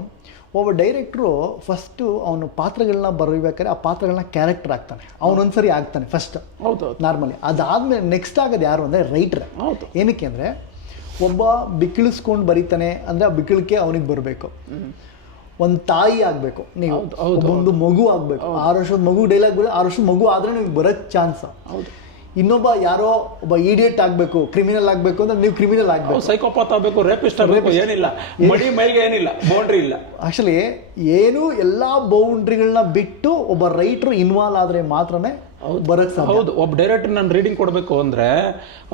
ಒಬ್ಬ ಡೈರೆಕ್ಟ್ರು ಫಸ್ಟು ಅವನು ಪಾತ್ರಗಳನ್ನ ಬರೀಬೇಕಾದ್ರೆ ಆ ಪಾತ್ರಗಳನ್ನ ಕ್ಯಾರೆಕ್ಟರ್ ಆಗ್ತಾನೆ, ಅವನೊಂದ್ಸರಿ ಆಗ್ತಾನೆ ಫಸ್ಟ್. ಹೌದು, ನಾರ್ಮಲಿ. ಅದಾದಮೇಲೆ ನೆಕ್ಸ್ಟ್ ಆಗೋದು ಯಾರು ಅಂದರೆ ರೈಟ್ರೆ. ಹೌದು. ಏನಕ್ಕೆ ಅಂದರೆ ಒಬ್ಬ ಬಿಕ್ಕಿಳಿಸ್ಕೊಂಡು ಬರೀತಾನೆ ಅಂದರೆ ಆ ಬಿಕ್ಕಳಿಕೆ ಅವನಿಗೆ ಬರಬೇಕು. ಒಂದು ತಾಯಿ ಆಗಬೇಕು ನೀವು, ಒಂದು ಮಗು ಆಗಬೇಕು. 6 ವರ್ಷದ ಮಗು ಡೈಲಾಗ್ ಬರೋದು, 6 ವರ್ಷದ ಮಗು ಆದರೆ ನಿಮ್ಗೆ ಬರೋಕ್ಕೆ ಚಾನ್ಸ್. ಹೌದು. ಇನ್ನೊಬ್ಬ ಯಾರೋ ಒಬ್ಬ ಇಡಿಯಟ್ ಆಗಬೇಕು, ಕ್ರಿಮಿನಲ್ ಆಗಬೇಕು ಅಂದ್ರೆ ನೀವು ಕ್ರಿಮಿನಲ್ ಆಗಬೇಕು, ಸೈಕೋಪಾತ್ ಆಗಬೇಕು, ರೇಪಿಸ್ಟ್ ಆಗಬೇಕು, ಏನಿಲ್ಲ, ಮಡಿ ಮೈಲ್ಗೆ ಏನಿಲ್ಲ, ಬೌಂಡ್ರಿ ಇಲ್ಲ. ಆಕ್ಚುಲಿ ಏನು ಎಲ್ಲ ಬೌಂಡ್ರಿಗಳನ್ನ ಬಿಟ್ಟು ಒಬ್ಬ ರೈಟ್ರು ಇನ್ವಾಲ್ವ್ ಆದರೆ ಮಾತ್ರನೇ ಬರೋಕ್ಕೆ ಸಾಧ್ಯ. ಹೌದು. ಒಬ್ಬ ಡೈರೆಕ್ಟರ್ ನಾನು ರೀಡಿಂಗ್ ಕೊಡಬೇಕು ಅಂದ್ರೆ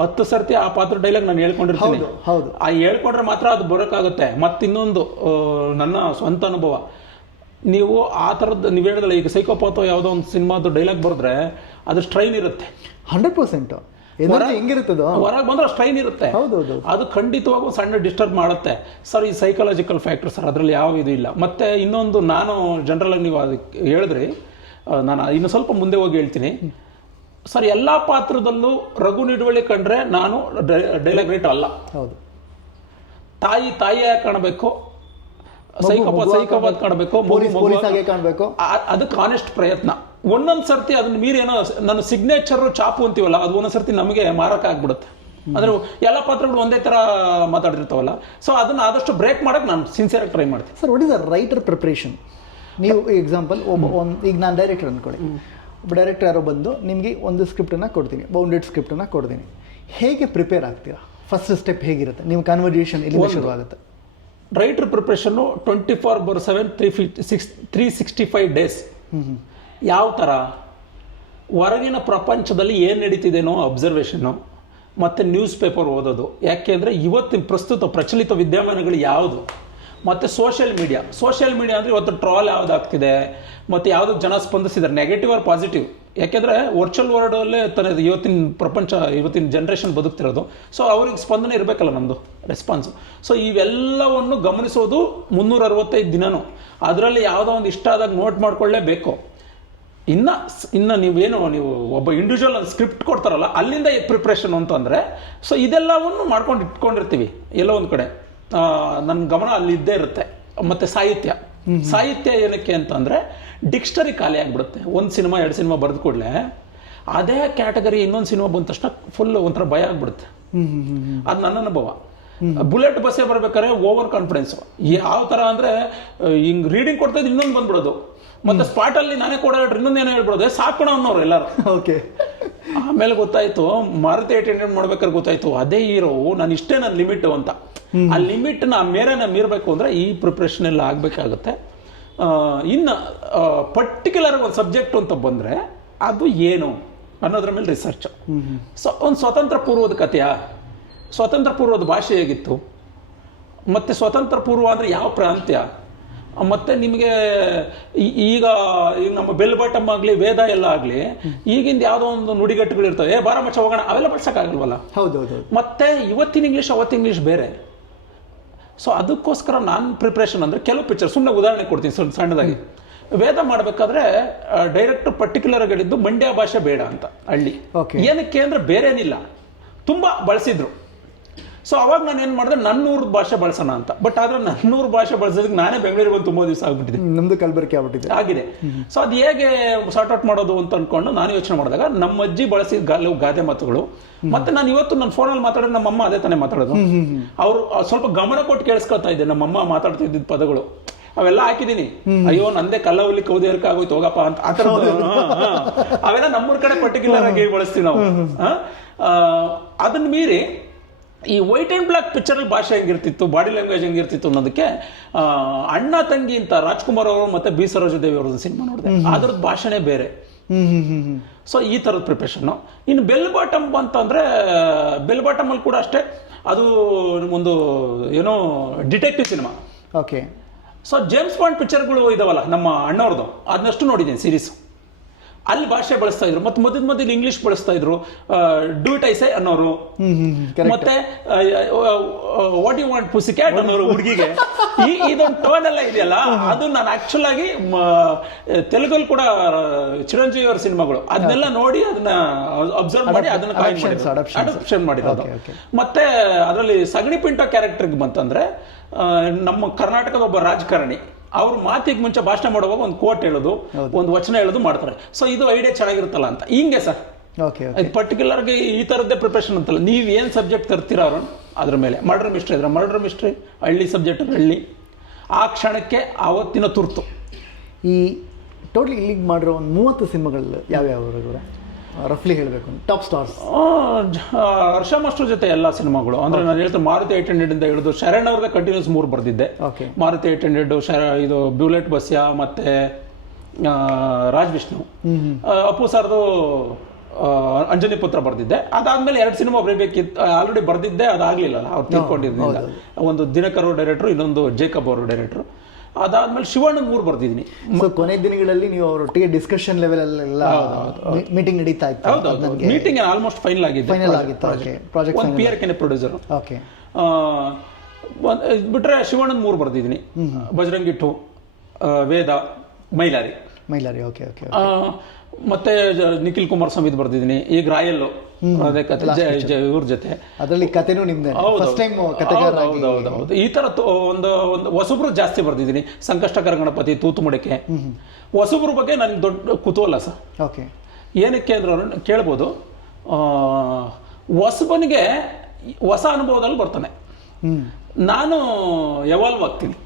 10 ಸರ್ತಿ ಆ ಪಾತ್ರ ಡೈಲಾಗ್ ನಾನು ಹೇಳ್ಕೊಂಡಿರ್ತೀನಿ. ಹೌದು. ಆ ಹೇಳ್ಕೊಂಡ್ರೆ ಮಾತ್ರ ಅದು ಬರೋಕ್ಕಾಗುತ್ತೆ. ಮತ್ತಿನ್ನೊಂದು ನನ್ನ ಸ್ವಂತ ಅನುಭವ, ನೀವು ಆ ಥರದ್ದು ನೀವು ಹೇಳಿದ್ರೆ ಈಗ ಸೈಕೋಪಾತೋ ಯಾವುದೋ ಒಂದು ಸಿನಿಮಾದು ಡೈಲಾಗ್ ಬರೆದ್ರೆ ಅದು ಸ್ಟ್ರೈನ್ ಇರುತ್ತೆ. 100% ಹೆಂಗಿರುತ್ತದೋ ಹೊರಗೆ ಬಂದ್ರೆ ಸ್ಟ್ರೈನ್ ಇರುತ್ತೆ. ಹೌದೌದು. ಅದು ಖಂಡಿತವಾಗೂ ಸಣ್ಣ ಡಿಸ್ಟರ್ಬ್ ಮಾಡುತ್ತೆ ಸರ್. ಈ ಸೈಕಾಲಜಿಕಲ್ ಫ್ಯಾಕ್ಟರ್ ಸರ್, ಅದರಲ್ಲಿ ಯಾವ ಇದು ಇಲ್ಲ. ಮತ್ತೆ ಇನ್ನೊಂದು, ನಾನು ಜನರಲ್ ಆಗಿ ನೀವು ಅದಕ್ಕೆ ಹೇಳಿದ್ರಿ, ನಾನು ಇನ್ನು ಸ್ವಲ್ಪ ಮುಂದೆ ಹೋಗಿ ಹೇಳ್ತೀನಿ ಸರ್. ಎಲ್ಲ ಪಾತ್ರದಲ್ಲೂ ರಘು ನಿಡುವಳಿ ಕಂಡ್ರೆ ನಾನು ಡೈಲಾಗ್ ರೈಟರ್ ಅಲ್ಲ. ಹೌದು. ತಾಯಿಯಾಗಿ ಕಾಣಬೇಕು, ಸೈಕೋಪಾತ್ ಕಾಣಬೇಕು, ಕಾಣಬೇಕು, ಅದಕ್ಕೆ ಆನೆಸ್ಟ್ ಪ್ರಯತ್ನ. ಒಂದೊಂದು ಸರ್ತಿ ಅದನ್ನ ಮೀರೇನೋ ನನ್ನ ಸಿಗ್ನೇಚರ್ ಚಾಪು ಅಂತೀವಲ್ಲ, ಅದು ಒಂದೊಂದು ಸರ್ತಿ ನಮಗೆ ಮಾರಕ ಆಗ್ಬಿಡುತ್ತೆ. ಅಂದ್ರೆ ಎಲ್ಲ ಪಾತ್ರಗಳು ಒಂದೇ ತರ ಮಾತಾಡಿರ್ತಾವಲ್ಲ, ಸೊ ಅದನ್ನ ಆದಷ್ಟು ಬ್ರೇಕ್ ಮಾಡಕ್ಕೆ ನಾನು ಸಿನ್ಸಿಯರ್ ಆಗಿ ಟ್ರೈ ಮಾಡ್ತೀನಿ. Sir, what is the writer preparation? ನೀವು ಎಕ್ಸಾಂಪಲ್ ಈಗ ನಾನು ಡೈರೆಕ್ಟರ್ ಅಂದ್ಕೊಳ್ಳಿ, ಒಬ್ಬ ಡೈರೆಕ್ಟರ್ ಯಾರೋ ಬಂದು ನಿಮಗೆ ಒಂದು ಸ್ಕ್ರಿಪ್ಟನ್ನು ಕೊಡ್ತೀನಿ, ಬೌಂಡೆಡ್ ಸ್ಕ್ರಿಪ್ಟನ್ನು ಕೊಡ್ತೀನಿ, ಹೇಗೆ ಪ್ರಿಪೇರ್ ಆಗ್ತೀರಾ? ಫಸ್ಟ್ ಸ್ಟೆಪ್ ಹೇಗಿರುತ್ತೆ? ನಿಮ್ಮ ಕನ್ವರ್ಸೇಷನ್ ಎಲ್ಲಿಂದ ಶುರುವಾಗುತ್ತೆ? Writer preparation 24/7 365 days. ಯಾವ ಥರ ಹೊರಗಿನ ಪ್ರಪಂಚದಲ್ಲಿ ಏನು ನಡೀತಿದೆನೋ ಅಬ್ಸರ್ವೇಷನ್ನು, ಮತ್ತು ನ್ಯೂಸ್ ಪೇಪರ್ ಓದೋದು. ಯಾಕೆಂದರೆ ಇವತ್ತಿನ ಪ್ರಸ್ತುತ ಪ್ರಚಲಿತ ವಿದ್ಯಮಾನಗಳು ಯಾವುದು, ಮತ್ತು ಸೋಷಿಯಲ್ ಮೀಡಿಯಾ ಅಂದರೆ ಇವತ್ತು ಟ್ರಾಲ್ ಯಾವುದಾಗ್ತಿದೆ, ಮತ್ತು ಯಾವುದಕ್ಕೆ ಜನ ಸ್ಪಂದಿಸಿದ್ದಾರೆ, ನೆಗೆಟಿವ್ ಆರ್ ಪಾಸಿಟಿವ್. ಯಾಕೆಂದರೆ ವರ್ಚುವಲ್ ವರ್ಲ್ಡಲ್ಲೇ ಇವತ್ತಿನ ಪ್ರಪಂಚ, ಇವತ್ತಿನ ಜನ್ರೇಷನ್ ಬದುಕ್ತಿರೋದು. ಸೊ ಅವ್ರಿಗೆ ಸ್ಪಂದನೆ ಇರಬೇಕಲ್ಲ, ನಮ್ಮದು ರೆಸ್ಪಾನ್ಸು. ಸೊ ಇವೆಲ್ಲವನ್ನು ಗಮನಿಸೋದು 365 ದಿನನೂ. ಅದರಲ್ಲಿ ಯಾವುದೋ ಒಂದು ಇಷ್ಟ ಆದಾಗ ನೋಟ್ ಮಾಡ್ಕೊಳ್ಳೇಬೇಕು. ಇನ್ನು ನೀವು ಒಬ್ಬ ಇಂಡಿವಿಜುವಲ್ ಒಂದು ಸ್ಕ್ರಿಪ್ಟ್ ಕೊಡ್ತಾರಲ್ಲ, ಅಲ್ಲಿಂದ ಪ್ರಿಪ್ರೇಷನ್ ಅಂತಂದರೆ, ಸೊ ಇದೆಲ್ಲವನ್ನು ಮಾಡ್ಕೊಂಡು ಇಟ್ಕೊಂಡಿರ್ತೀವಿ ಎಲ್ಲೋ ಒಂದು ಕಡೆ. ನನ್ನ ಗಮನ ಅಲ್ಲಿ ಇದ್ದೇ ಇರುತ್ತೆ. ಮತ್ತು ಸಾಹಿತ್ಯ ಏನಕ್ಕೆ ಅಂತಂದರೆ ಡಿಕ್ಷನರಿ ಖಾಲಿ ಆಗಿಬಿಡುತ್ತೆ. ಒಂದು ಸಿನಿಮಾ 2 ಸಿನಿಮಾ ಬರೆದು ಕೂಡಲೇ ಅದೇ ಕ್ಯಾಟಗರಿ ಇನ್ನೊಂದು ಸಿನಿಮಾ ಬಂದ ತಕ್ಷಣ ಫುಲ್ ಒಂಥರ ಭಯ ಆಗ್ಬಿಡುತ್ತೆ. ಅದು ನನ್ನ ಅನುಭವ. ಬುಲೆಟ್ ಬಸ್ಸೇ ಬರ್ಬೇಕಾದ್ರೆ ಓವರ್ ಕಾನ್ಫಿಡೆನ್ಸು. ಯಾವ ಥರ ಅಂದರೆ ಹಿಂಗೆ ರೀಡಿಂಗ್ ಕೊಡ್ತಾ ಇದ್ದು ಇನ್ನೊಂದು ಬಂದ್ಬಿಡೋದು, ಮತ್ತೆ ಸ್ಪಾಟಲ್ಲಿ ನಾನೇ ಕೊಡೋದ್ರೆ ಇನ್ನೊಂದೇನೋ ಹೇಳ್ಬಿಡೋದು, ಸಾಕೋಣ ಅನ್ನೋರು ಎಲ್ಲರೂ. ಓಕೆ. ಆಮೇಲೆ ಗೊತ್ತಾಯ್ತು, ಮಾರುತಿ 800 ಮಾಡ್ಬೇಕಾದ್ರೆ ಗೊತ್ತಾಯ್ತು, ಅದೇ ಹೀರೋ ನಾನು ಇಷ್ಟೇ ನನ್ನ ಲಿಮಿಟು ಅಂತ. ಆ ಲಿಮಿಟ್ನ ಮೇರೆನ ಮೀರಬೇಕು ಅಂದರೆ ಈ ಪ್ರಿಪ್ರೇಷನ್ ಎಲ್ಲ ಆಗಬೇಕಾಗುತ್ತೆ. ಇನ್ನು ಪರ್ಟಿಕ್ಯುಲರ್ ಒಂದು ಸಬ್ಜೆಕ್ಟ್ ಅಂತ ಬಂದರೆ ಅದು ಏನು ಅನ್ನೋದ್ರ ಮೇಲೆ ರಿಸರ್ಚ್. ಒಂದು ಸ್ವತಂತ್ರ ಪೂರ್ವದ ಕಥೆಯಾ, ಸ್ವತಂತ್ರ ಪೂರ್ವದ ಭಾಷೆ ಹೇಗಿತ್ತು, ಮತ್ತು ಸ್ವತಂತ್ರ ಪೂರ್ವ ಅಂದರೆ ಯಾವ ಪ್ರಾಂತ್ಯ, ಮತ್ತು ನಿಮಗೆ ಈಗ ನಮ್ಮ ಬೆಲ್ ಬಾಟಮ್ ಆಗಲಿ, ವೇದ ಎಲ್ಲ ಆಗಲಿ, ಈಗಿಂದ ಯಾವುದೋ ಒಂದು ನುಡಿಗಟ್ಟುಗಳು ಇರ್ತವೆ, ಬಾರ ಮಚ್ಚ ಹೋಗೋಣ, ಅವೆಲ್ಲ ಬಳಸೋಕ್ಕಾಗಲ್ವಲ್ಲ. ಹೌದೌದು. ಮತ್ತು ಇವತ್ತಿನ ಇಂಗ್ಲೀಷ್ ಅವತ್ತಿನ ಇಂಗ್ಲೀಷ್ ಬೇರೆ. ಸೊ ಅದಕ್ಕೋಸ್ಕರ ನಾನು ಪ್ರಿಪ್ರೇಷನ್ ಅಂದರೆ ಕೆಲವು ಪಿಕ್ಚರ್, ಸುಮ್ಮನೆ ಉದಾಹರಣೆ ಕೊಡ್ತೀನಿ ಸಣ್ಣದಾಗಿ. ವೇದ ಮಾಡಬೇಕಾದ್ರೆ ಡೈರೆಕ್ಟರ್ ಪರ್ಟಿಕ್ಯುಲರ್ ಆಗಿ ಹೇಳಿದ್ದು ಮಂಡ್ಯ ಭಾಷೆ ಬೇಡ ಅಂತ, ಹಳ್ಳಿ. ಏನಕ್ಕೆ ಅಂದರೆ ಬೇರೇನಿಲ್ಲ, ತುಂಬ ಬಳಸಿದ್ರು. ಸೊ ಅವಾಗ ನಾನು ಏನು ಮಾಡಿದೆ, ನನ್ನೂರು ಭಾಷೆ ಬಳಸೋಣ ಅಂತ. ಬಟ್ ಆದರೆ ನನ್ನೂರು ಭಾಷೆ ಬಳಸೋದಕ್ಕೆ ನಾನೇ ಬೆಂಗಳೂರಿಗೆ ಬಂದು ತುಂಬ ದಿವಸ ಆಗ್ಬಿಟ್ಟಿದೆ, ನಮ್ಮದು ಕಲಬೆರಕೆ ಆಗ್ಬಿಟ್ಟಿದೆ ಆಗಿದೆ. ಸೊ ಅದು ಹೇಗೆ ಸಾರ್ಟ್ ಔಟ್ ಮಾಡೋದು ಅಂತ ಅಂದ್ಕೊಂಡು ನಾನು ಯೋಚನೆ ಮಾಡಿದಾಗ, ನಮ್ಮ ಅಜ್ಜಿ ಬಳಸಿದ ಗಾದೆ ಮಾತುಗಳು, ಮತ್ತೆ ನಾನು ಇವತ್ತು ನನ್ನ ಫೋನಲ್ಲಿ ಮಾತಾಡೋದು ನಮ್ಮಮ್ಮ ಅದೇ ತಾನೇ ಮಾತಾಡೋದು. ಅವರು ಸ್ವಲ್ಪ ಗಮನ ಕೊಟ್ಟು ಕೇಳಿಸ್ಕೊಳ್ತಾ ಇದ್ದೆ ನಮ್ಮಮ್ಮ ಮಾತಾಡ್ತಿದ್ದ ಪದಗಳು, ಅವೆಲ್ಲ ಹಾಕಿದ್ದೀನಿ. ಅಯ್ಯೋ ನಂದೇ ಕಲ್ಲವಲ್ಲಿ ಕೌದೇರ್ಕ ಆಗೋಯ್ತು ಹೋಗಪ್ಪ ಅಂತ, ಆ ಥರ ಅವೆಲ್ಲ ನಮ್ಮೂರ ಕಡೆ ಪರ್ಟಿಕ್ಯುಲರ್ ಆಗಿ ಬಳಸ್ತೀವಿ ನಾವು. ಅದನ್ನ ಮೀರಿ ಈ ವೈಟ್ ಆ್ಯಂಡ್ ಬ್ಲ್ಯಾಕ್ ಪಿಕ್ಚರಲ್ಲಿ ಭಾಷೆ ಹೆಂಗಿರ್ತಿತ್ತು, ಬಾಡಿ ಲ್ಯಾಂಗ್ವೇಜ್ ಹೆಂಗಿರ್ತಿತ್ತು ಅನ್ನೋದಕ್ಕೆ ಅಣ್ಣ ತಂಗಿ ಅಂತ ರಾಜ್ಕುಮಾರ್ ಅವರು ಮತ್ತು ಬಿ ಸರೋಜದೇವಿ ಅವ್ರದ್ದು ಸಿನಿಮಾ ನೋಡಿದೆ, ಅದ್ರದ್ದು ಭಾಷೆನೇ ಬೇರೆ. ಸೊ ಈ ಥರದ ಪ್ರಿಪ್ರೇಷನ್ನು. ಇನ್ನು ಬೆಲ್ ಬಾಟಮ್ ಅಂತಂದರೆ, ಬೆಲ್ ಬಾಟಮಲ್ಲಿ ಕೂಡ ಅಷ್ಟೇ, ಅದು ಒಂದು ಏನೋ detective cinema. Okay. So James Bond ಪಿಕ್ಚರ್ಗಳು ಇದಾವಲ್ಲ ನಮ್ಮ ಅಣ್ಣವ್ರದ್ದು, ಅದನ್ನಷ್ಟು ನೋಡಿದ್ದೀನಿ ಸೀರೀಸು. ಅಲ್ಲಿ ಭಾಷೆ ಬಳಸ್ತಾ ಇದ್ರು, ಮತ್ತೆ ಮಧ್ಯದ ಇಂಗ್ಲಿಷ್ ಬಳಸ್ತಾ ಇದ್ರು. ಡೂ ಇಟ್ ಐಸೆ ಅನ್ನೋರು, ಮತ್ತೆ ವಾಟ್ ಯು ವಾಂಟ್ ಪುಸಿ ಕ್ಯಾಟ್ ಅನ್ನೋರು ಹುಡುಗಿಗೆ. ಇದೊಂದು ಟೋನ್ ಎಲ್ಲ ಇದೆಯಲ್ಲ, ಅದು ನಾನು ಆಕ್ಚುಲ್ ಆಗಿ ತೆಲುಗಲ್ಲಿ ಕೂಡ ಚಿರಂಜೀವಿ ಅವರ ಸಿನಿಮಾಗಳು ಅದನ್ನೆಲ್ಲ ನೋಡಿ ಅದನ್ನ ಅಬ್ಸರ್ವ್ ಮಾಡಿ ಅದನ್ನ ಅಡಾಪ್ಷನ್ ಮಾಡಿರೋದು. ಮತ್ತೆ ಅದರಲ್ಲಿ ಸಗಣಿ ಪಿಂಟೋ ಕ್ಯಾರೆಕ್ಟರ್ಗೆ ಬಂತಂದ್ರೆ ನಮ್ಮ ಕರ್ನಾಟಕದ ಒಬ್ಬ ರಾಜಕಾರಣಿ ಅವ್ರ ಮಾತಿಗೆ ಮುಂಚೆ ಭಾಷಣ ಮಾಡುವಾಗ ಒಂದು ಕೋಟ್ ಹೇಳೋದು, ಒಂದು ವಚನ ಹೇಳೋದು ಮಾಡ್ತಾರೆ. ಸೊ ಇದು ಐಡಿಯಾ ಚೆನ್ನಾಗಿರುತ್ತಲ್ಲ ಅಂತ ಹಿಂಗೆ ಸರ್. ಪರ್ಟಿಕ್ಯುಲರ್ಗೆ ಈ ಥರದ್ದೇ ಪ್ರಿಪ್ರೇಷನ್ ಅಂತಲ್ಲ, ನೀವು ಏನು ಸಬ್ಜೆಕ್ಟ್ ತರ್ತೀರ ಅವ್ರು ಅದ್ರ ಮೇಲೆ. ಮರ್ಡರ್ ಮಿಸ್ಟ್ರಿ ಇದ್ರೆ ಮರ್ಡರ್ ಮಿಸ್ಟ್ರಿ, ಹಳ್ಳಿ ಸಬ್ಜೆಕ್ಟ್ ಹಳ್ಳಿ, ಆ ಕ್ಷಣಕ್ಕೆ ಆವತ್ತಿನ ತುರ್ತು. ಈ ಟೋಟಲಿ ಇಲ್ಲಿಗೆ ಮಾಡಿರೋ ಒಂದು 30 ಸಿನಿಮಾಗಳು ಯಾವ್ಯಾವ ರಫ್ಲಿ ಹೇಳಬೇಕು? ಟಾಪ್ ಸ್ಟಾರ್ಸ್ ಹರ್ಷ ಮಾಸ್ಟರ್ ಜೊತೆ ಎಲ್ಲ ಸಿನಿಮಾಗಳು ಅಂದ್ರೆ ನಾನು ಹೇಳ್ತೇನೆ, ಮಾರುತಿ 800 ಇಂದ ಹಿಡಿದು ಶರಣ್ ಅವ್ರದ್ದು ಕಂಟಿನ್ಯೂಸ್ 3 ಬರ್ದಿದ್ದೆ. ಮಾರುತಿ 800, ಇದು ಬ್ಯೂಲೆಟ್ ಬಸ್ಯಾ, ಮತ್ತೆ ರಾಜ್ ವಿಷ್ಣು. ಅಪ್ಪು ಸರ್ದು ಅಂಜನಿ ಪುತ್ರ ಬರ್ದಿದ್ದೆ. ಅದಾದ್ಮೇಲೆ 2 ಸಿನಿಮಾ ಬರೀಬೇಕಿತ್ತು, ಆಲ್ರೆಡಿ ಬರ್ದಿದ್ದೆ, ಅದಾಗ್ಲಿಲ್ಲ, ಅವ್ರು ತಿಳ್ಕೊಂಡಿದ್ದಿಲ್ಲ. ಒಂದು ದಿನಕರ್ ಡೈರೆಕ್ಟ್ರು, ಇನ್ನೊಂದು ಜೇಕಬ್ ಅವರು ಡೈರೆಕ್ಟ್ರು. ಅದಾದ್ಮೇಲೆ ಶಿವಣ್ಣ 3 ಬರ್ದಿದ್ದೀನಿ. ಕೊನೆ ದಿನಗಳಲ್ಲಿ ನೀವು ಅವರೊಟ್ಟಿಗೆ ಡಿಸ್ಕಷನ್ ಲೆವೆಲ್ ಅಲ್ಲೆಲ್ಲ ಮೀಟಿಂಗ್ ನಡೀತಾ ಇತ್ತು? ಹೌದು, ಮೀಟಿಂಗ್ ಆಲ್ಮೋಸ್ಟ್ ಫೈನಲ್ ಆಗಿತ್ತು. ಒಂದು PRK ಪ್ರೊಡ್ಯೂಸರ್. ಬಿಟ್ರೆ ಶಿವಣ್ಣ 3 ಬರ್ದಿದ್ದೀನಿ. ಬಜರಂಗಿ 2, ವೇದ, ಮೈಲಾರಿ. ಓಕೆ. ಮತ್ತೆ ನಿಖಿಲ್ ಕುಮಾರಸ್ವಾಮಿ ಬರ್ದಿದ್ದೀನಿ. ಈಗ ರಾಯಲ್ಲು ಅದೇ ಕತೆ ಇವ್ರ ಜೊತೆ, ಅದರಲ್ಲಿ ಕತೆನೂ ನಿಮ್ದೆ. ಹೌದು. ಈ ತರ ಒಂದು ಹೊಸಬ್ರು ಜಾಸ್ತಿ ಬರ್ದಿದ್ದೀನಿ. ಸಂಕಷ್ಟಕರ ಗಣಪತಿ, ತೂತು ಮಡಿಕೆ. ಹೊಸಬ್ರ ಬಗ್ಗೆ ನನ್ಗೆ ದೊಡ್ಡ ಕುತೂಹಲ ಸರ್. ಓಕೆ. ಏನಕ್ಕೆ ಅಂದ್ರೆ ಅವ್ರನ್ನ ಕೇಳ್ಬೋದು, ಹೊಸಬನಿಗೆ ಹೊಸ ಅನುಭವದಲ್ಲಿ ಬರ್ತಾನೆ. ನಾನು ಎವಾಲ್ವ್ ಆಗ್ತೀನಿ,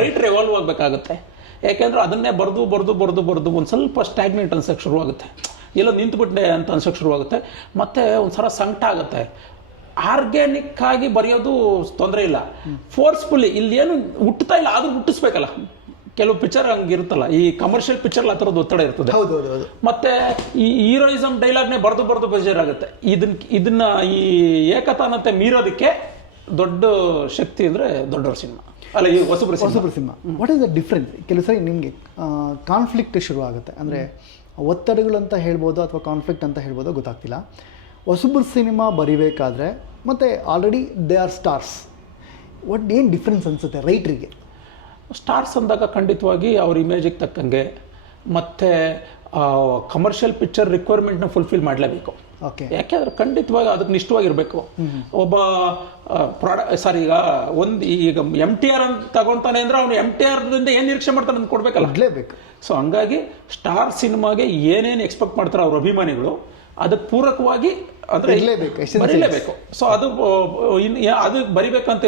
ರೈಟ್ರ್ ಎವಾಲ್ವ್ ಆಗ್ಬೇಕಾಗತ್ತೆ. ಯಾಕೆಂದ್ರೆ ಅದನ್ನೇ ಬರೆದು ಒಂದು ಸ್ವಲ್ಪ ಸ್ಟ್ಯಾಗ್ನೆಂಟ್ ಅನ್ಸಕ್ಕೆ ಶುರುವಾಗುತ್ತೆ, ಎಲ್ಲ ನಿಂತುಬಿಟ್ಟೆ ಅಂತ ಅನ್ಸಕ್ಕೆ ಶುರುವಾಗುತ್ತೆ. ಮತ್ತೆ ಒಂದ್ಸಲ ಸಂಕಟ ಆಗುತ್ತೆ. ಆರ್ಗ್ಯಾನಿಕ್ ಆಗಿ ಬರೆಯೋದು ತೊಂದರೆ ಇಲ್ಲ, ಫೋರ್ಸ್ಫುಲ್ಲಿ ಇಲ್ಲಿ ಏನು ಹುಟ್ಟುತ್ತಾ ಇಲ್ಲ, ಆದ್ರೂ ಹುಟ್ಟಿಸ್ಬೇಕಲ್ಲ. ಕೆಲವು ಪಿಕ್ಚರ್ ಹಂಗಿರುತ್ತಲ್ಲ, ಈ ಕಮರ್ಷಿಯಲ್ ಪಿಕ್ಚರ್ ಆ ಥರದ್ದು ಒತ್ತಡ ಇರ್ತದೆ. ಮತ್ತೆ ಈ ಹೀರೋಯಿಸಮ್ ಡೈಲಾಗ್ನೇ ಬರೆದು ಬೇಜಾರಾಗುತ್ತೆ. ಇದನ್ನ ಈ ಏಕತಾನತೆ ಮೀರೋದಕ್ಕೆ ದೊಡ್ಡ ಶಕ್ತಿ ಅಂದ್ರೆ ದೊಡ್ಡವ್ರ ಸಿನಿಮಾ ಅಲ್ಲ, ಈ ಹೊಸಬ್ರು cinema. What is the difference? ಕೆಲವು ಸರಿ ನಿಮಗೆ ಕಾನ್ಫ್ಲಿಕ್ಟ್ ಶುರು ಆಗುತ್ತೆ, ಅಂದರೆ ಒತ್ತಡಗಳು ಅಂತ ಹೇಳ್ಬೋದು ಅಥವಾ ಕಾನ್ಫ್ಲಿಕ್ಟ್ ಅಂತ ಹೇಳ್ಬೋದು, ಗೊತ್ತಾಗ್ತಿಲ್ಲ. ಹೊಸಬ್ರು ಸಿನಿಮಾ ಬರಿಬೇಕಾದ್ರೆ ಮತ್ತು ಆಲ್ರೆಡಿ ದೇ ಆರ್ ಸ್ಟಾರ್ಸ್, ಏನು ಡಿಫ್ರೆನ್ಸ್ ಅನಿಸುತ್ತೆ ರೈಟ್ರಿಗೆ? ಸ್ಟಾರ್ಸ್ ಅಂದಾಗ ಖಂಡಿತವಾಗಿ ಅವ್ರ ಇಮೇಜಿಗೆ ತಕ್ಕಂಗೆ ಮತ್ತು ಕಮರ್ಷಿಯಲ್ ಪಿಕ್ಚರ್ ರಿಕ್ವೈರ್ಮೆಂಟ್ನ ಫುಲ್ಫಿಲ್ ಮಾಡಲೇಬೇಕು. ಯಾಕೆಂದ್ರೆ ಖಂಡಿತವಾಗಿ ಅದಕ್ಕೆ ನಿಷ್ಠವಾಗಿರ್ಬೇಕು. ಒಬ್ಬ ಈಗ MTR ಅಂತ ತಗೊಂತಾನೆ ಅಂದ್ರೆ ಅವ್ನು MTR ಏನ್ ನಿರೀಕ್ಷೆ ಮಾಡ್ತಾನೆ ಅಂತ ಕೊಡ್ಬೇಕಲ್ಲ, ಕೊಡ್ಲೇಬೇಕು. ಸೊ ಹಂಗಾಗಿ ಸ್ಟಾರ್ ಸಿನಿಮಾಗೆ ಏನೇನು ಎಕ್ಸ್ಪೆಕ್ಟ್ ಮಾಡ್ತಾರೆ ಅವ್ರ ಅಭಿಮಾನಿಗಳು, ಅದಕ್ಕೆ ಪೂರಕವಾಗಿ ಅಂದ್ರೆ ಬರೀಲೇಬೇಕು. ಸೊ ಅದು ಬರಿಬೇಕಂತ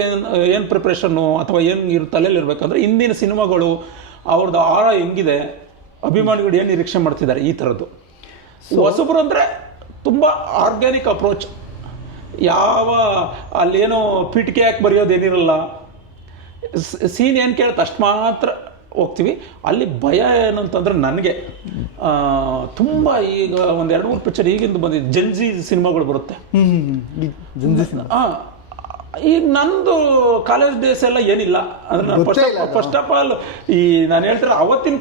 ಏನ್ ಪ್ರಿಪ್ರೇಷನ್ನು ಅಥವಾ ಏನ್ ತಲೆಯಲ್ಲಿ ಇರ್ಬೇಕಂದ್ರೆ ಇಂದಿನ ಸಿನಿಮಾಗಳು ಅವ್ರದ್ದು ಆಳ ಹೆಂಗಿದೆ, ಅಭಿಮಾನಿಗಳು ಏನು ನಿರೀಕ್ಷೆ ಮಾಡ್ತಿದ್ದಾರೆ, ಈ ಥರದ್ದು. ಹೊಸಬ್ರು ಅಂದ್ರೆ ತುಂಬ ಆರ್ಗ್ಯಾನಿಕ್ ಅಪ್ರೋಚ್, ಯಾವ ಅಲ್ಲೇನೋ ಪೀಠಿಕೆ ಹಾಕಿ ಬರೆಯೋದೇನಿರಲ್ಲ, ಸೀನ್ ಏನು ಕೇಳುತ್ತೆ ಅಷ್ಟು ಮಾತ್ರ ಹೋಗ್ತೀವಿ. ಅಲ್ಲಿ ಭಯ ಏನಂತಂದ್ರೆ ನನಗೆ ತುಂಬ ಈಗ ಒಂದು 2-3 ಪಿಕ್ಚರ್ ಈಗಿಂದ ಬಂದಿದ್ದು ಜನ್ಜಿ ಸಿನಿಮಾಗಳು ಬರುತ್ತೆ. ಈಗ ನಂದು ಕಾಲೇಜ್ ಡೇಸ್ ಎಲ್ಲ ಏನಿಲ್ಲ ಅಂದ್ರೆ ಫಸ್ಟ್ ಆಫ್ ಆಲ್ ನಾನು ಹೇಳ್ತಾರೆ ಅವತ್ತಿನ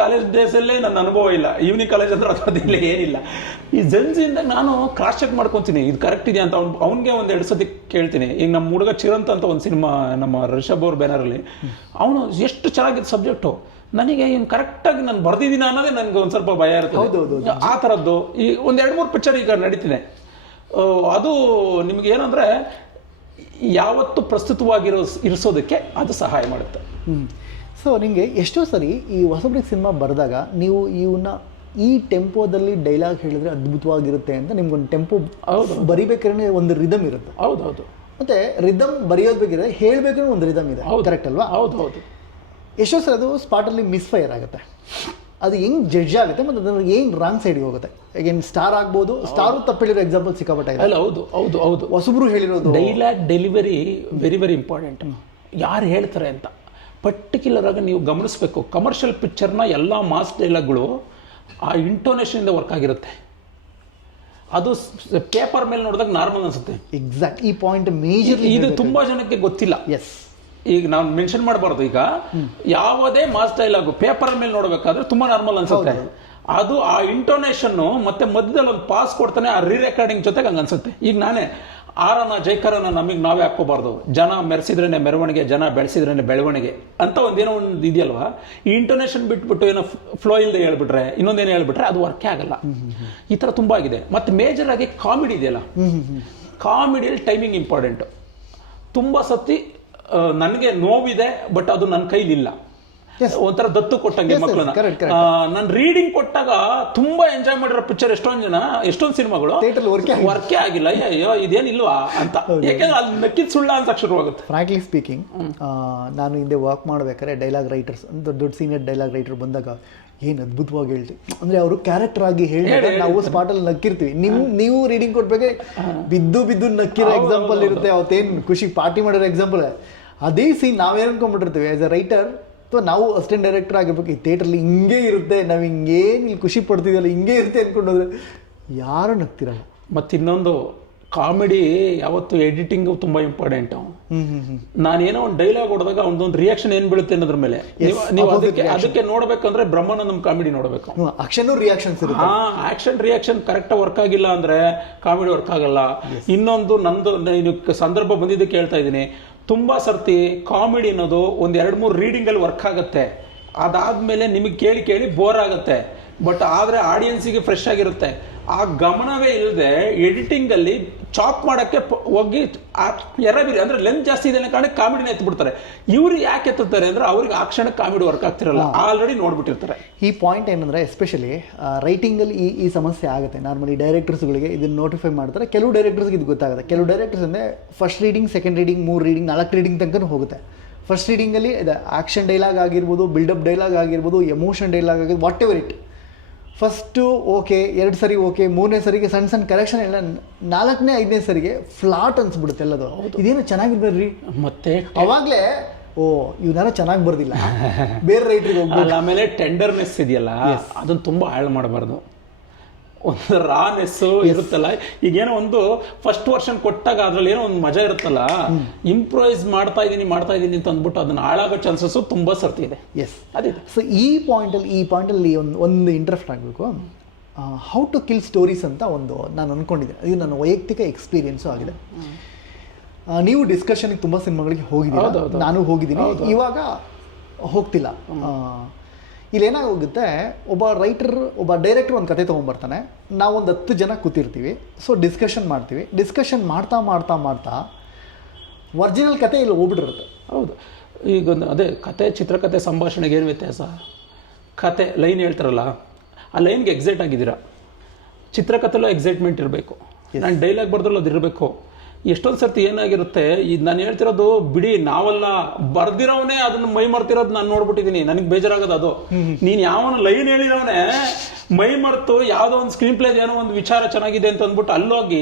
ಕಾಲೇಜ್ ಡೇಸ್ ಅಲ್ಲೇ ನನ್ನ ಅನುಭವ ಇಲ್ಲ. ಈವ್ನಿಂಗ್ ಕಾಲೇಜ್ ಅಂದ್ರೆ ಅದಿಲ್ಲ, ಏನಿಲ್ಲ. ಈ ಜನ್ಜಿಯಿಂದ ನಾನು ಕ್ರಾಸ್ ಚೆಕ್ ಮಾಡ್ಕೊತೀನಿ, ಇದು ಕರೆಕ್ಟ್ ಇದೆಯಾ ಅಂತ. ಅವ್ನಿಗೆ 1-2 ಸತಿ ಕೇಳ್ತೀನಿ. ಈಗ ನಮ್ಮ ಹುಡುಗ ಚಿರಂತ್ ಅಂತ ಒಂದು ಸಿನಿಮಾ ನಮ್ಮ ರಿಷಬ್ ಅವ್ರ ಬ್ಯಾನರಲ್ಲಿ, ಅವನು ಎಷ್ಟು ಚೆನ್ನಾಗಿತ್ತು ಸಬ್ಜೆಕ್ಟು, ನನಗೆ ಇನ್ನು ಕರೆಕ್ಟಾಗಿ ನಾನು ಬರ್ದಿದ್ದೀನಿ ಅನ್ನೋದೇ ನನಗೆ ಒಂದು ಸ್ವಲ್ಪ ಭಯ ಇರುತ್ತೆ. ಆ ಥರದ್ದು ಈ 1-2-3 ಪಿಕ್ಚರ್ ಈಗ ನಡೀತಿದೆ. ಅದು ನಿಮ್ಗೆ ಏನಂದ್ರೆ ಯಾವತ್ತು ಇರಿಸೋದಕ್ಕೆ ಅದು ಸಹಾಯ ಮಾಡುತ್ತೆ. ಸೊ ನಿಮಗೆ ಎಷ್ಟೋ ಸರಿ ಈ ಹೊಸಬ್ರಿಗೆ ಸಿನಿಮಾ ಬರೆದಾಗ ನೀವು ಈ ಟೆಂಪೋದಲ್ಲಿ ಡೈಲಾಗ್ ಹೇಳಿದ್ರೆ ಅದ್ಭುತವಾಗಿರುತ್ತೆ ಅಂತ ನಿಮ್ಗೊಂದು ಟೆಂಪೋ ಬರಿಬೇಕಾದ್ರೆ ಒಂದು ರಿದಮ್ ಇರುತ್ತೆ. ಹೌದೌದು. ಮತ್ತೆ ರಿದಮ್ ಬರೆಯೋದು ಬೇಕಿದ್ರೆ ಹೇಳ್ಬೇಕಾದ್ರೆ ಒಂದು ರಿದಮ್ ಇದೆ, ಕರೆಕ್ಟ್ ಅಲ್ವಾ? ಹೌದು. ಎಷ್ಟೋ ಸರಿ ಅದು ಸ್ಪಾಟಲ್ಲಿ ಮಿಸ್ಫೈರ್ ಆಗುತ್ತೆ. ಅದು ಹೆಂಗೆ ಜಡ್ಜ್ ಆಗುತ್ತೆ ಮತ್ತು ಅದ್ರ ಏನು ರಾಂಗ್ ಸೈಡ್ಗೆ ಹೋಗುತ್ತೆ. ಈಗೇನು ಸ್ಟಾರ್ ಆಗ್ಬೋದು, ಸ್ಟಾರು ತಪ್ಪಿಳಿರೋ ಎಕ್ಸಾಂಪಲ್ ಸಿಕ್ಕಾಪಟ್ಟೆ. ಹೌದು. ಹೊಸಬ್ರು ಹೇಳಿರೋದು ಡೈಲಾಗ್ ಡೆಲಿವರಿ ವೆರಿ ಇಂಪಾರ್ಟೆಂಟ್. ಯಾರು ಹೇಳ್ತಾರೆ ಅಂತ ಪರ್ಟಿಕ್ಯುಲರ್ ಆಗಿ ನೀವು ಗಮನಿಸಬೇಕು. ಕಮರ್ಷಿಯಲ್ ಪಿಕ್ಚರ್ನ ಎಲ್ಲ ಮಾಸ್ ಡೈಲಾಗ್ಗಳು ಆ ಇಂಟೋನೇಷನಿಂದ ವರ್ಕ್ ಆಗಿರುತ್ತೆ. ಅದು ಪೇಪರ್ ಮೇಲೆ ನೋಡಿದಾಗ ನಾರ್ಮಲ್ ಅನ್ಸುತ್ತೆ. ಎಕ್ಸಾಕ್ಟ್, ಈ ಪಾಯಿಂಟ್ ಮೇಜರ್. ಇದು ತುಂಬಾ ಜನಕ್ಕೆ ಗೊತ್ತಿಲ್ಲ. ಎಸ್, ಈಗ ನಾವು ಮೆನ್ಷನ್ ಮಾಡಬಾರ್ದು. ಈಗ ಯಾವುದೇ ಮಾಸ್ ಡೈಲಾಗು ಪೇಪರ್ ಮೇಲೆ ನೋಡಬೇಕಾದ್ರೆ ತುಂಬಾ ನಾರ್ಮಲ್ ಅನ್ಸುತ್ತೆ. ಅದು ಆ ಇಂಟೋನೇಷನ್ನು ಮತ್ತೆ ಮಧ್ಯದಲ್ಲಿ ಒಂದು ಪಾಸ್ ಕೊಡ್ತಾನೆ ಆ ರೀ ರೆಕಾರ್ಡಿಂಗ್ ಜೊತೆಗೆ ಹಂಗೆ ಅನ್ಸುತ್ತೆ. ಈಗ ನಾನೇ ಆರನ ಜೈಕರನ ನಮಗೆ ನಾವೇ ಹಾಕೋಬಾರ್ದು, ಜನ ಮೆರೆಸಿದ್ರೇನೆ ಮೆರವಣಿಗೆ, ಜನ ಬೆಳೆಸಿದ್ರೇನೆ ಬೆಳವಣಿಗೆ ಅಂತ ಒಂದೇನೋ ಒಂದು ಇದೆಯಲ್ವಾ. ಈ ಇಂಟೋನೇಷನ್ ಬಿಟ್ಬಿಟ್ಟು ಏನೋ ಫ್ಲೋ ಇಲ್ಲದೆ ಹೇಳ್ಬಿಟ್ರೆ, ಇನ್ನೊಂದೇನು ಹೇಳ್ಬಿಟ್ರೆ ಅದು ವರ್ಕೇ ಆಗಲ್ಲ. ಈ ಥರ ತುಂಬ ಆಗಿದೆ. ಮತ್ತು ಮೇಜರ್ ಆಗಿ ಕಾಮಿಡಿ ಇದೆಯಲ್ಲ, ಕಾಮಿಡಿಯಲ್ಲಿ ಟೈಮಿಂಗ್ ಇಂಪಾರ್ಟೆಂಟು. ತುಂಬ ಸತಿ ನನಗೆ ನೋವಿದೆ, ಬಟ್ ಅದು ನನ್ನ ಕೈಲಿಲ್ಲ. ಒಂಥರ ದತ್ತು ಕೊಟ್ಟಂಗೆ ಮಕ್ಕಳನ್ನ. ನಾನು ರೀಡಿಂಗ್ ಕೊಟ್ಟಾಗ ತುಂಬಾ ಎಂಜಾಯ್ ಮಾಡಿರೋ ಪಿಕ್ಚರ್ ಎಷ್ಟೊಂದು ಸಿನಿಮಾಗಳು ವರ್ಕೇ ಆಗಿಲ್ಲ. ಅಯ್ಯೋ ಇದೇನಿಲ್ವಾ ಅಂತ, ಯಾಕೆಂದ್ರೆ ಅಲ್ಲಿ ನಕ್ಕಿದ್ ಸುಳ್ಳ ಅಂತ ಶುರುವಾಗುತ್ತೆ. ಫ್ರಾಂಕ್ಲಿ ಸ್ಪೀಕಿಂಗ್, ನಾನು ಹಿಂದೆ ವರ್ಕ್ ಮಾಡ್ಬೇಕಾದ್ರೆ ಡೈಲಾಗ್ ರೈಟರ್ಸ್ ಅಂತ ದೊಡ್ಡ ಸೀನಿಯರ್ ಡೈಲಾಗ್ ರೈಟರ್ ಬಂದಾಗ ಏನು ಅದ್ಭುತವಾಗಿ ಹೇಳ್ತೀವಿ ಅಂದ್ರೆ, ಅವರು ಕ್ಯಾರೆಕ್ಟರ್ ಆಗಿ ಹೇಳಿದಾಗ ನಾವು ಸ್ಪಾಟಲ್ಲಿ ನಕ್ಕಿರ್ತೀವಿ. ನೀವು ರೀಡಿಂಗ್ ಕೊಟ್ಬೇಕಾದ್ರೆ ಬಿದ್ದು ನಕ್ಕಿರೋ ಎಕ್ಸಾಂಪಲ್ ಇರುತ್ತೆ. ಅವತ್ತೇನು ಖುಷಿ ಪಾರ್ಟಿ ಮಾಡಿರೋ ಎಕ್ಸಾಂಪಲ್, ಅದೇ ಸೀನ್ ನಾವೇನು ಅನ್ಕೊಂಡ್ಬಿಟ್ಟಿರ್ತೀವಿ ಆಸ್ ಅ ರೈಟರ್. ಅಥವಾ ನಾವು ಅಸಿಸ್ಟೆಂಟ್ ಡೈರೆಕ್ಟರ್ ಆಗಿರ್ಬೇಕು, ಈ ಥಿಯೇಟ್ರಲ್ಲಿ ಹಿಂಗೆ ಇರುತ್ತೆ, ನಾವು ಹಿಂಗೇನು ಇಲ್ಲಿ ಖುಷಿ ಪಡ್ತಿದ್ದೀವಲ್ಲ ಹಿಂಗೆ ಇರುತ್ತೆ ಅಂದ್ಕೊಂಡೋದ್ರೆ ಯಾರು ನಗ್ತಿರಲ್ಲ. ಮತ್ತು ಇನ್ನೊಂದು ಕಾಮಿಡಿ ಯಾವತ್ತು ಎಡಿಟಿಂಗು ತುಂಬ ಇಂಪಾರ್ಟೆಂಟು. ನಾನೇನೋ ಒಂದು ಡೈಲಾಗ್ ಹೊಡೆದಾಗ ಒಂದೊಂದು ರಿಯಾಕ್ಷನ್ ಏನು ಬೀಳುತ್ತೆ ಅನ್ನೋದ್ರ ಮೇಲೆ ನೀವು ಅದಕ್ಕೆ ನೋಡ್ಬೇಕಂದ್ರೆ ಬ್ರಹ್ಮಾನಂದಂ ಕಾಮಿಡಿ ನೋಡಬೇಕು. ಆಕ್ಷನ್ ರಿಯಾಕ್ಷನ್ಸ್ ಇರುತ್ತೆ. ಆಕ್ಷನ್ ರಿಯಾಕ್ಷನ್ ಕರೆಕ್ಟಾಗಿ ವರ್ಕ್ ಆಗಿಲ್ಲ ಅಂದ್ರೆ ಕಾಮಿಡಿ ವರ್ಕ್ ಆಗಲ್ಲ. ಇನ್ನೊಂದು ನಂದು ಸಂದರ್ಭ ಬಂದಿದ್ದಕ್ಕೆ ಹೇಳ್ತಾ ಇದ್ದೀನಿ, ತುಂಬ ಸರ್ತಿ ಕಾಮಿಡಿ ಅನ್ನೋದು ಒಂದು 2-3 ರೀಡಿಂಗಲ್ಲಿ ವರ್ಕ್ ಆಗುತ್ತೆ. ಅದಾದಮೇಲೆ ನಿಮಗೆ ಕೇಳಿ ಬೋರ್ ಆಗುತ್ತೆ. ಬಟ್ ಆದರೆ ಆಡಿಯನ್ಸಿಗೆ ಫ್ರೆಶ್ ಆಗಿರುತ್ತೆ. ಆ ಗಮನವೇ ಇಲ್ಲದೆ ಎಡಿಟಿಂಗಲ್ಲಿ ಚಾಪ್ ಮಾಡೋಕ್ಕೆ ಹೋಗಿ ಎರಬಿರಿ ಅಂದರೆ ಲೆಂತ್ ಜಾಸ್ತಿ ಇದೆ ಅನ್ನೋ ಕಾರಣಕ್ಕೆ ಕಾಮಿಡಿನ ಎತ್ಬಿಡ್ತಾರೆ. ಇವರು ಯಾಕೆ ಎತ್ತುತ್ತಾರೆ ಅಂದರೆ ಅವ್ರಿಗೆ ಆ ಕ್ಷಣಕ್ಕೆ ಕಾಮಿಡಿ ವರ್ಕ್ ಆಗ್ತಿರಲ್ಲ, ಆಲ್ರೆಡಿ ನೋಡ್ಬಿಟ್ಟಿರ್ತಾರೆ. ಈ ಪಾಯಿಂಟ್ ಏನಂದರೆ ಎಸ್ಪೆಷಲಿ ರೈಟಿಂಗಲ್ಲಿ ಈ ಸಮಸ್ಯೆ ಆಗುತ್ತೆ. ನಾರ್ಮಲಿ ಡೈರೆಕ್ಟರ್ಸ್ಗಳಿಗೆ ಇದನ್ನು ನೋಟಿಫೈ ಮಾಡ್ತಾರೆ. ಕೆಲವು ಡೈರೆಕ್ಟರ್ಸ್ಗೆ ಇದು ಗೊತ್ತಾಗುತ್ತೆ. ಕೆಲವು ಡೈರೆಕ್ಟರ್ಸ್ ಅಂದರೆ first reading, second reading, 3 reading, 4 reading ತನಕ ಹೋಗುತ್ತೆ. ಫಸ್ಟ್ ರೀಡಿಂಗಲ್ಲಿ ಇದು ಆ್ಯಕ್ಷನ್ ಡೈಲಾಗ್ ಆಗಿರ್ಬೋದು, ಬಿಲ್ಡಪ್ ಡೈಲಾಗ್ ಆಗಿರ್ಬೋದು, ಎಮೋಷನ್ ಡೈಲಾಗ್ ಆಗಿರ್ಬೋದು, what ever it. First okay, 2 ಸರಿ ಓಕೆ, 3ನೇ ಸರಿಗೆ ಸಣ್ಣ ಕರೆಕ್ಷನ್ ಎಲ್ಲ, 4ನೇ 5ನೇ ಸರಿಗೆ ಫ್ಲಾಟ್ ಅನ್ಸ್ಬಿಡುತ್ತೆ ಎಲ್ಲದು. ಇದೇನು ಚೆನ್ನಾಗಿರ್ಬೇಡ್ರಿ ಮತ್ತೆ ಅವಾಗಲೇ ಇವನಾರ ಚೆನ್ನಾಗಿ ಬರ್ದಿಲ್ಲ, ಬೇರೆ ರೈಟ್ರಿಗೆ ಹೋಗ್ಬೋದು. ಆಮೇಲೆ ಟೆಂಡರ್ನೆಸ್ ಇದೆಯಲ್ಲ, ಅದನ್ನು ತುಂಬ ಹಾಳು ಮಾಡಬಾರ್ದು. ಒಂದು ರಾನೆಸ್ಸು ಇರುತ್ತಲ್ಲ. ಈಗೇನೋ ಒಂದು ಫಸ್ಟ್ ವರ್ಷನ್ ಕೊಟ್ಟಾಗ ಅದ್ರಲ್ಲಿ ಏನೋ ಒಂದು ಮಜಾ ಇರುತ್ತಲ್ಲ, ಇಂಪ್ರೂವೈಸ್ ಮಾಡ್ತಾ ಇದ್ದೀನಿ ಅಂತ ಅಂದ್ಬಿಟ್ಟು ಅದನ್ನ ಹಾಳಾಗೋ ಚಾನ್ಸಸ್ಸು ತುಂಬ ಸರ್ತಿ ಇದೆ. ಎಸ್, ಅದೇ. ಸೊ ಈ ಪಾಯಿಂಟಲ್ಲಿ ಒಂದು ಇಂಟ್ರೆಸ್ಟ್ ಆಗಬೇಕು. ಹೌ ಟು ಕಿಲ್ ಸ್ಟೋರೀಸ್ ಅಂತ ಒಂದು ನಾನು ಅಂದ್ಕೊಂಡಿದ್ದೆ. ಇದು ನನ್ನ ವೈಯಕ್ತಿಕ ಎಕ್ಸ್ಪೀರಿಯನ್ಸು ಆಗಿದೆ. ನೀವು ಡಿಸ್ಕಷನ್ಗೆ ತುಂಬ ಸಿನಿಮಾಗಳಿಗೆ ಹೋಗಿದ್ದೀರಾ, ನಾನು ಹೋಗಿದ್ದೀನಿ, ಇವಾಗ ಹೋಗ್ತಿಲ್ಲ. ಇಲ್ಲೇನಾಗೋಗುತ್ತೆ, ಒಬ್ಬ ಡೈರೆಕ್ಟರ್ ಒಂದು ಕತೆ ತೊಗೊಂಡ್ಬರ್ತಾನೆ, ನಾವೊಂದು 10 ಜನ ಕೂತಿರ್ತೀವಿ. ಸೊ ಡಿಸ್ಕಷನ್ ಮಾಡ್ತೀವಿ. ಡಿಸ್ಕಷನ್ ಮಾಡ್ತಾ ಒರಿಜಿನಲ್ ಕತೆ ಇಲ್ಲಿ ಹೋಗ್ಬಿಟ್ಟಿರುತ್ತೆ. ಹೌದು. ಈಗೊಂದು ಅದೇ ಕತೆ, ಚಿತ್ರಕಥೆ, ಸಂಭಾಷಣೆಗೆ ಏನು ವ್ಯತ್ಯಾಸ? ಕತೆ ಲೈನ್ ಹೇಳ್ತಾರಲ್ಲ, ಆ ಲೈನ್ಗೆ ಎಕ್ಸೈಟ್ ಆಗಿದ್ದೀರಾ. ಚಿತ್ರಕಥೆಲ್ಲೂ ಎಕ್ಸೈಟ್ಮೆಂಟ್ ಇರಬೇಕು. ನಾನು ಡೈಲಾಗ್ ಬರ್ದ್ರಲ್ಲ ಅದು ಇರಬೇಕು. ಎಷ್ಟೊಂದು ಸರ್ತಿ ಏನಾಗಿರುತ್ತೆ, ಇದು ನಾನು ಹೇಳ್ತಿರೋದು ಬಿಡಿ, ನಾವಲ್ಲ ಬರ್ದಿರೋವನೇ ಅದನ್ನ ಮೈ ಮರ್ತಿರೋದು ನಾನು ನೋಡ್ಬಿಟ್ಟಿದ್ದೀನಿ. ನನಗೆ ಬೇಜಾರಾಗೋದು ಅದು. ನೀನು ಯಾವನ ಲೈನ್ ಹೇಳಿರೋವನೇ ಮೈ ಮರ್ತು ಯಾವುದೋ ಒಂದು ಸ್ಕ್ರೀನ್ ಪ್ಲೇ ಏನೋ ಒಂದು ವಿಚಾರ ಚೆನ್ನಾಗಿದೆ ಅಂತ ಅಂದ್ಬಿಟ್ಟು ಅಲ್ಲೋಗಿ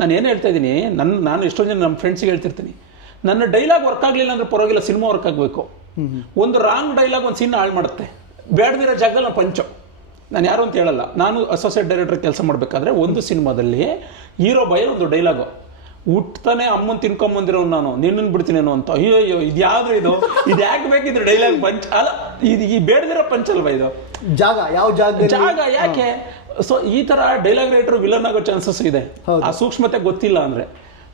ನಾನು ಏನು ಹೇಳ್ತಾ ಇದ್ದೀನಿ, ನಾನು ಎಷ್ಟೊಂದು ಜನ ನಮ್ಮ ಫ್ರೆಂಡ್ಸಿಗೆ ಹೇಳ್ತಿರ್ತೀನಿ, ನನ್ನ ಡೈಲಾಗ್ ವರ್ಕ್ ಆಗಲಿಲ್ಲ ಅಂದ್ರೆ ಪರವಾಗಿಲ್ಲ, ಸಿನಿಮಾ ವರ್ಕ್ ಆಗಬೇಕು. ಒಂದು ರಾಂಗ್ ಡೈಲಾಗ್ ಒಂದು ಸೀನ್ ಹಾಳು ಮಾಡುತ್ತೆ. ಬೇಡದಿರೋ ಜಾಗದಲ್ಲಿ ನಾನು ಪಂಚೋ, ನಾನು ಯಾರು ಅಂತ ಹೇಳಲ್ಲ. ನಾನು ಅಸೋಸಿಯೇಟ್ ಡೈರೆಕ್ಟರ್ ಕೆಲಸ ಮಾಡಬೇಕಾದ್ರೆ ಒಂದು ಸಿನಿಮಾದಲ್ಲಿ ಹೀರೋ ಬೈ ಒಂದು ಡೈಲಾಗು, ಹುಟ್ತಾನೆ ಅಮ್ಮನ್ ತಿನ್ಕೊಂಬಂದಿರೋ ನಾನು ನಿನ್ನನ್ನು ಬಿಡ್ತೀನೇನೋ ಅಂತ. ಅಯ್ಯೋ ಇದು ಯಾಕೆ ಬೇಕಿದ್ರು ಡೈಲಾಗ್ ಪಂಚ್ ಅಲ್ಲ, ಇದು ಈ ಬೇಡದಿರೋ ಪಂಚ್ ಅಲ್ವಾ ಇದು? ಯಾವ ಜಾಗ ಯಾಕೆ? ಸೊ ಈ ತರ ಡೈಲಾಗ್ ರೈಟರ್ ವಿಲನ್ ಆಗೋ ಚಾನ್ಸಸ್ ಇದೆ, ಆ ಸೂಕ್ಷ್ಮತೆ ಗೊತ್ತಿಲ್ಲ ಅಂದ್ರೆ.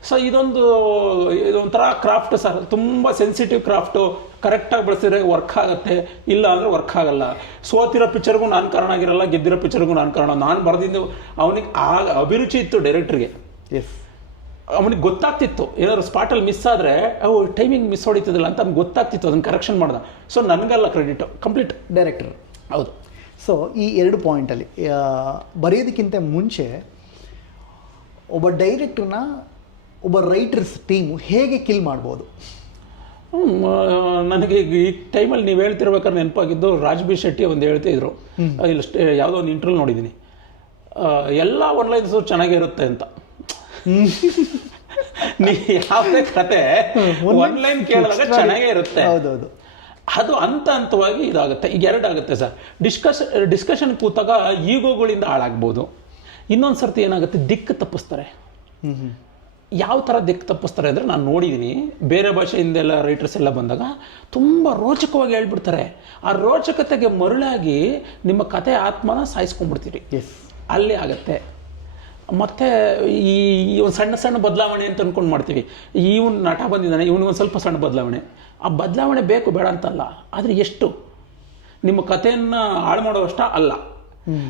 ಸೊ ಇದೊಂಥರ ಕ್ರಾಫ್ಟ್ ಸರ್, ತುಂಬಾ ಸೆನ್ಸಿಟಿವ್ ಕ್ರಾಫ್ಟು. ಕರೆಕ್ಟಾಗಿ ಬಳಸಿದ್ರೆ ವರ್ಕ್ ಆಗುತ್ತೆ, ಇಲ್ಲ ಅಂದ್ರೆ ವರ್ಕ್ ಆಗಲ್ಲ. ಸೋತಿರೋ ಪಿಕ್ಚರ್ಗೂ ನಾನು ಕಾರಣ ಆಗಿರಲ್ಲ, ಗೆದ್ದಿರೋ ಪಿಕ್ಚರ್ಗೂ ನಾನು ಕಾರಣ. ನಾನು ಬರೆದಿದ್ದು ಅವನಿಗೆ ಆ ಅಭಿರುಚಿ ಇತ್ತು ಡೈರೆಕ್ಟರ್ಗೆ. ಎಸ್, ಅವನಿಗೆ ಗೊತ್ತಾಗ್ತಿತ್ತು ಏನಾದ್ರು ಸ್ಪಾಟಲ್ಲಿ ಮಿಸ್ ಆದರೆ ಟೈಮಿಂಗ್ ಮಿಸ್ ಹೊಡಿತಿದ್ದಿಲ್ಲ ಅಂತ ಅವ್ನಿಗೆ ಗೊತ್ತಾಗ್ತಿತ್ತು, ಅದನ್ನು ಕರೆಕ್ಷನ್ ಮಾಡ್ದ. ಸೊ ನನಗಲ್ಲ ಕ್ರೆಡಿಟ್, ಕಂಪ್ಲೀಟ್ ಡೈರೆಕ್ಟರ್. ಹೌದು. ಸೊ ಈ 2 ಪಾಯಿಂಟಲ್ಲಿ ಬರೆಯೋದಕ್ಕಿಂತ ಮುಂಚೆ ಒಬ್ಬ ಡೈರೆಕ್ಟ್ರನ್ನ ಒಬ್ಬ ರೈಟರ್ಸ್ ಟೀಮು ಹೇಗೆ ಕಿಲ್ ಮಾಡ್ಬೋದು? ನನಗೆ ಈ ಟೈಮಲ್ಲಿ ನೀವು ಹೇಳ್ತಿರ್ಬೇಕಾದ್ರೆ ನೆನಪಾಗಿದ್ದು ರಾಜ್ ಬಿ ಶೆಟ್ಟಿ ಒಂದು ಹೇಳ್ತಿದ್ರು, ಇಲ್ಲಿ ಯಾವುದೋ ಒಂದು ಇಂಟರ್ವ್ಯೂ ನೋಡಿದ್ದೀನಿ, ಎಲ್ಲ ಒನ್ಲೈನ್ಸು ಚೆನ್ನಾಗಿರುತ್ತೆ ಅಂತ. ನೀ ಯಾವುದೇ ಕತೆ ಒನ್ಲೈನ್ ಕೇಳಿದಾಗ ಚೆನ್ನಾಗೇ ಇರುತ್ತೆ. ಹೌದೌದು. ಅದು ಹಂತವಾಗಿ ಇದಾಗುತ್ತೆ. ಈಗ 2 ಆಗುತ್ತೆ ಸರ್. ಡಿಸ್ಕಷನ್ ಕೂತಾಗ ಈಗೋಗಳಿಂದ ಹಾಳಾಗ್ಬೋದು. ಇನ್ನೊಂದು ಸರ್ತಿ ಏನಾಗುತ್ತೆ, ದಿಕ್ಕು ತಪ್ಪಿಸ್ತಾರೆ. ಯಾವ ಥರ ದಿಕ್ಕು ತಪ್ಪಿಸ್ತಾರೆ ಅಂದರೆ ನಾನು ನೋಡಿದ್ದೀನಿ ಬೇರೆ ಭಾಷೆಯಿಂದೆಲ್ಲ ರೈಟರ್ಸ್ ಎಲ್ಲ ಬಂದಾಗ ತುಂಬ ರೋಚಕವಾಗಿ ಹೇಳ್ಬಿಡ್ತಾರೆ. ಆ ರೋಚಕತೆಗೆ ಮರುಳಾಗಿ ನಿಮ್ಮ ಕತೆ ಆತ್ಮನ ಸಾಯಿಸ್ಕೊಂಡ್ಬಿಡ್ತೀರಿ. ಎಸ್, ಅಲ್ಲಿ ಆಗುತ್ತೆ. ಮತ್ತು ಈ ಒಂದು ಸಣ್ಣ ಸಣ್ಣ ಬದಲಾವಣೆ ಅಂತ ಅಂದ್ಕೊಂಡು ಮಾಡ್ತೀವಿ. ಇವನು ನಟ ಬಂದಿದ್ದಾನೆ, ಇವನಿಗೊಂದು ಸ್ವಲ್ಪ ಸಣ್ಣ ಬದಲಾವಣೆ. ಆ ಬದಲಾವಣೆ ಬೇಕು ಬೇಡ ಅಂತಲ್ಲ, ಆದರೆ ಎಷ್ಟು ನಿಮ್ಮ ಕಥೆಯನ್ನು ಹಾಳು ಮಾಡೋವಷ್ಟ ಅಲ್ಲ.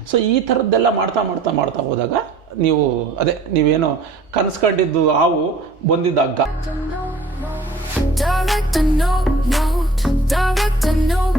ಸೊ ಈ ಥರದ್ದೆಲ್ಲ ಮಾಡ್ತಾ ಮಾಡ್ತಾ ಮಾಡ್ತಾ ಹೋದಾಗ ನೀವು ಅದೇ ನೀವೇನೋ ಕನಸ್ಕೊಂಡಿದ್ದು ಹಾವು ಬಂದಿದ್ದ ಹಗ್ಗ. Director, no, no. Director, no.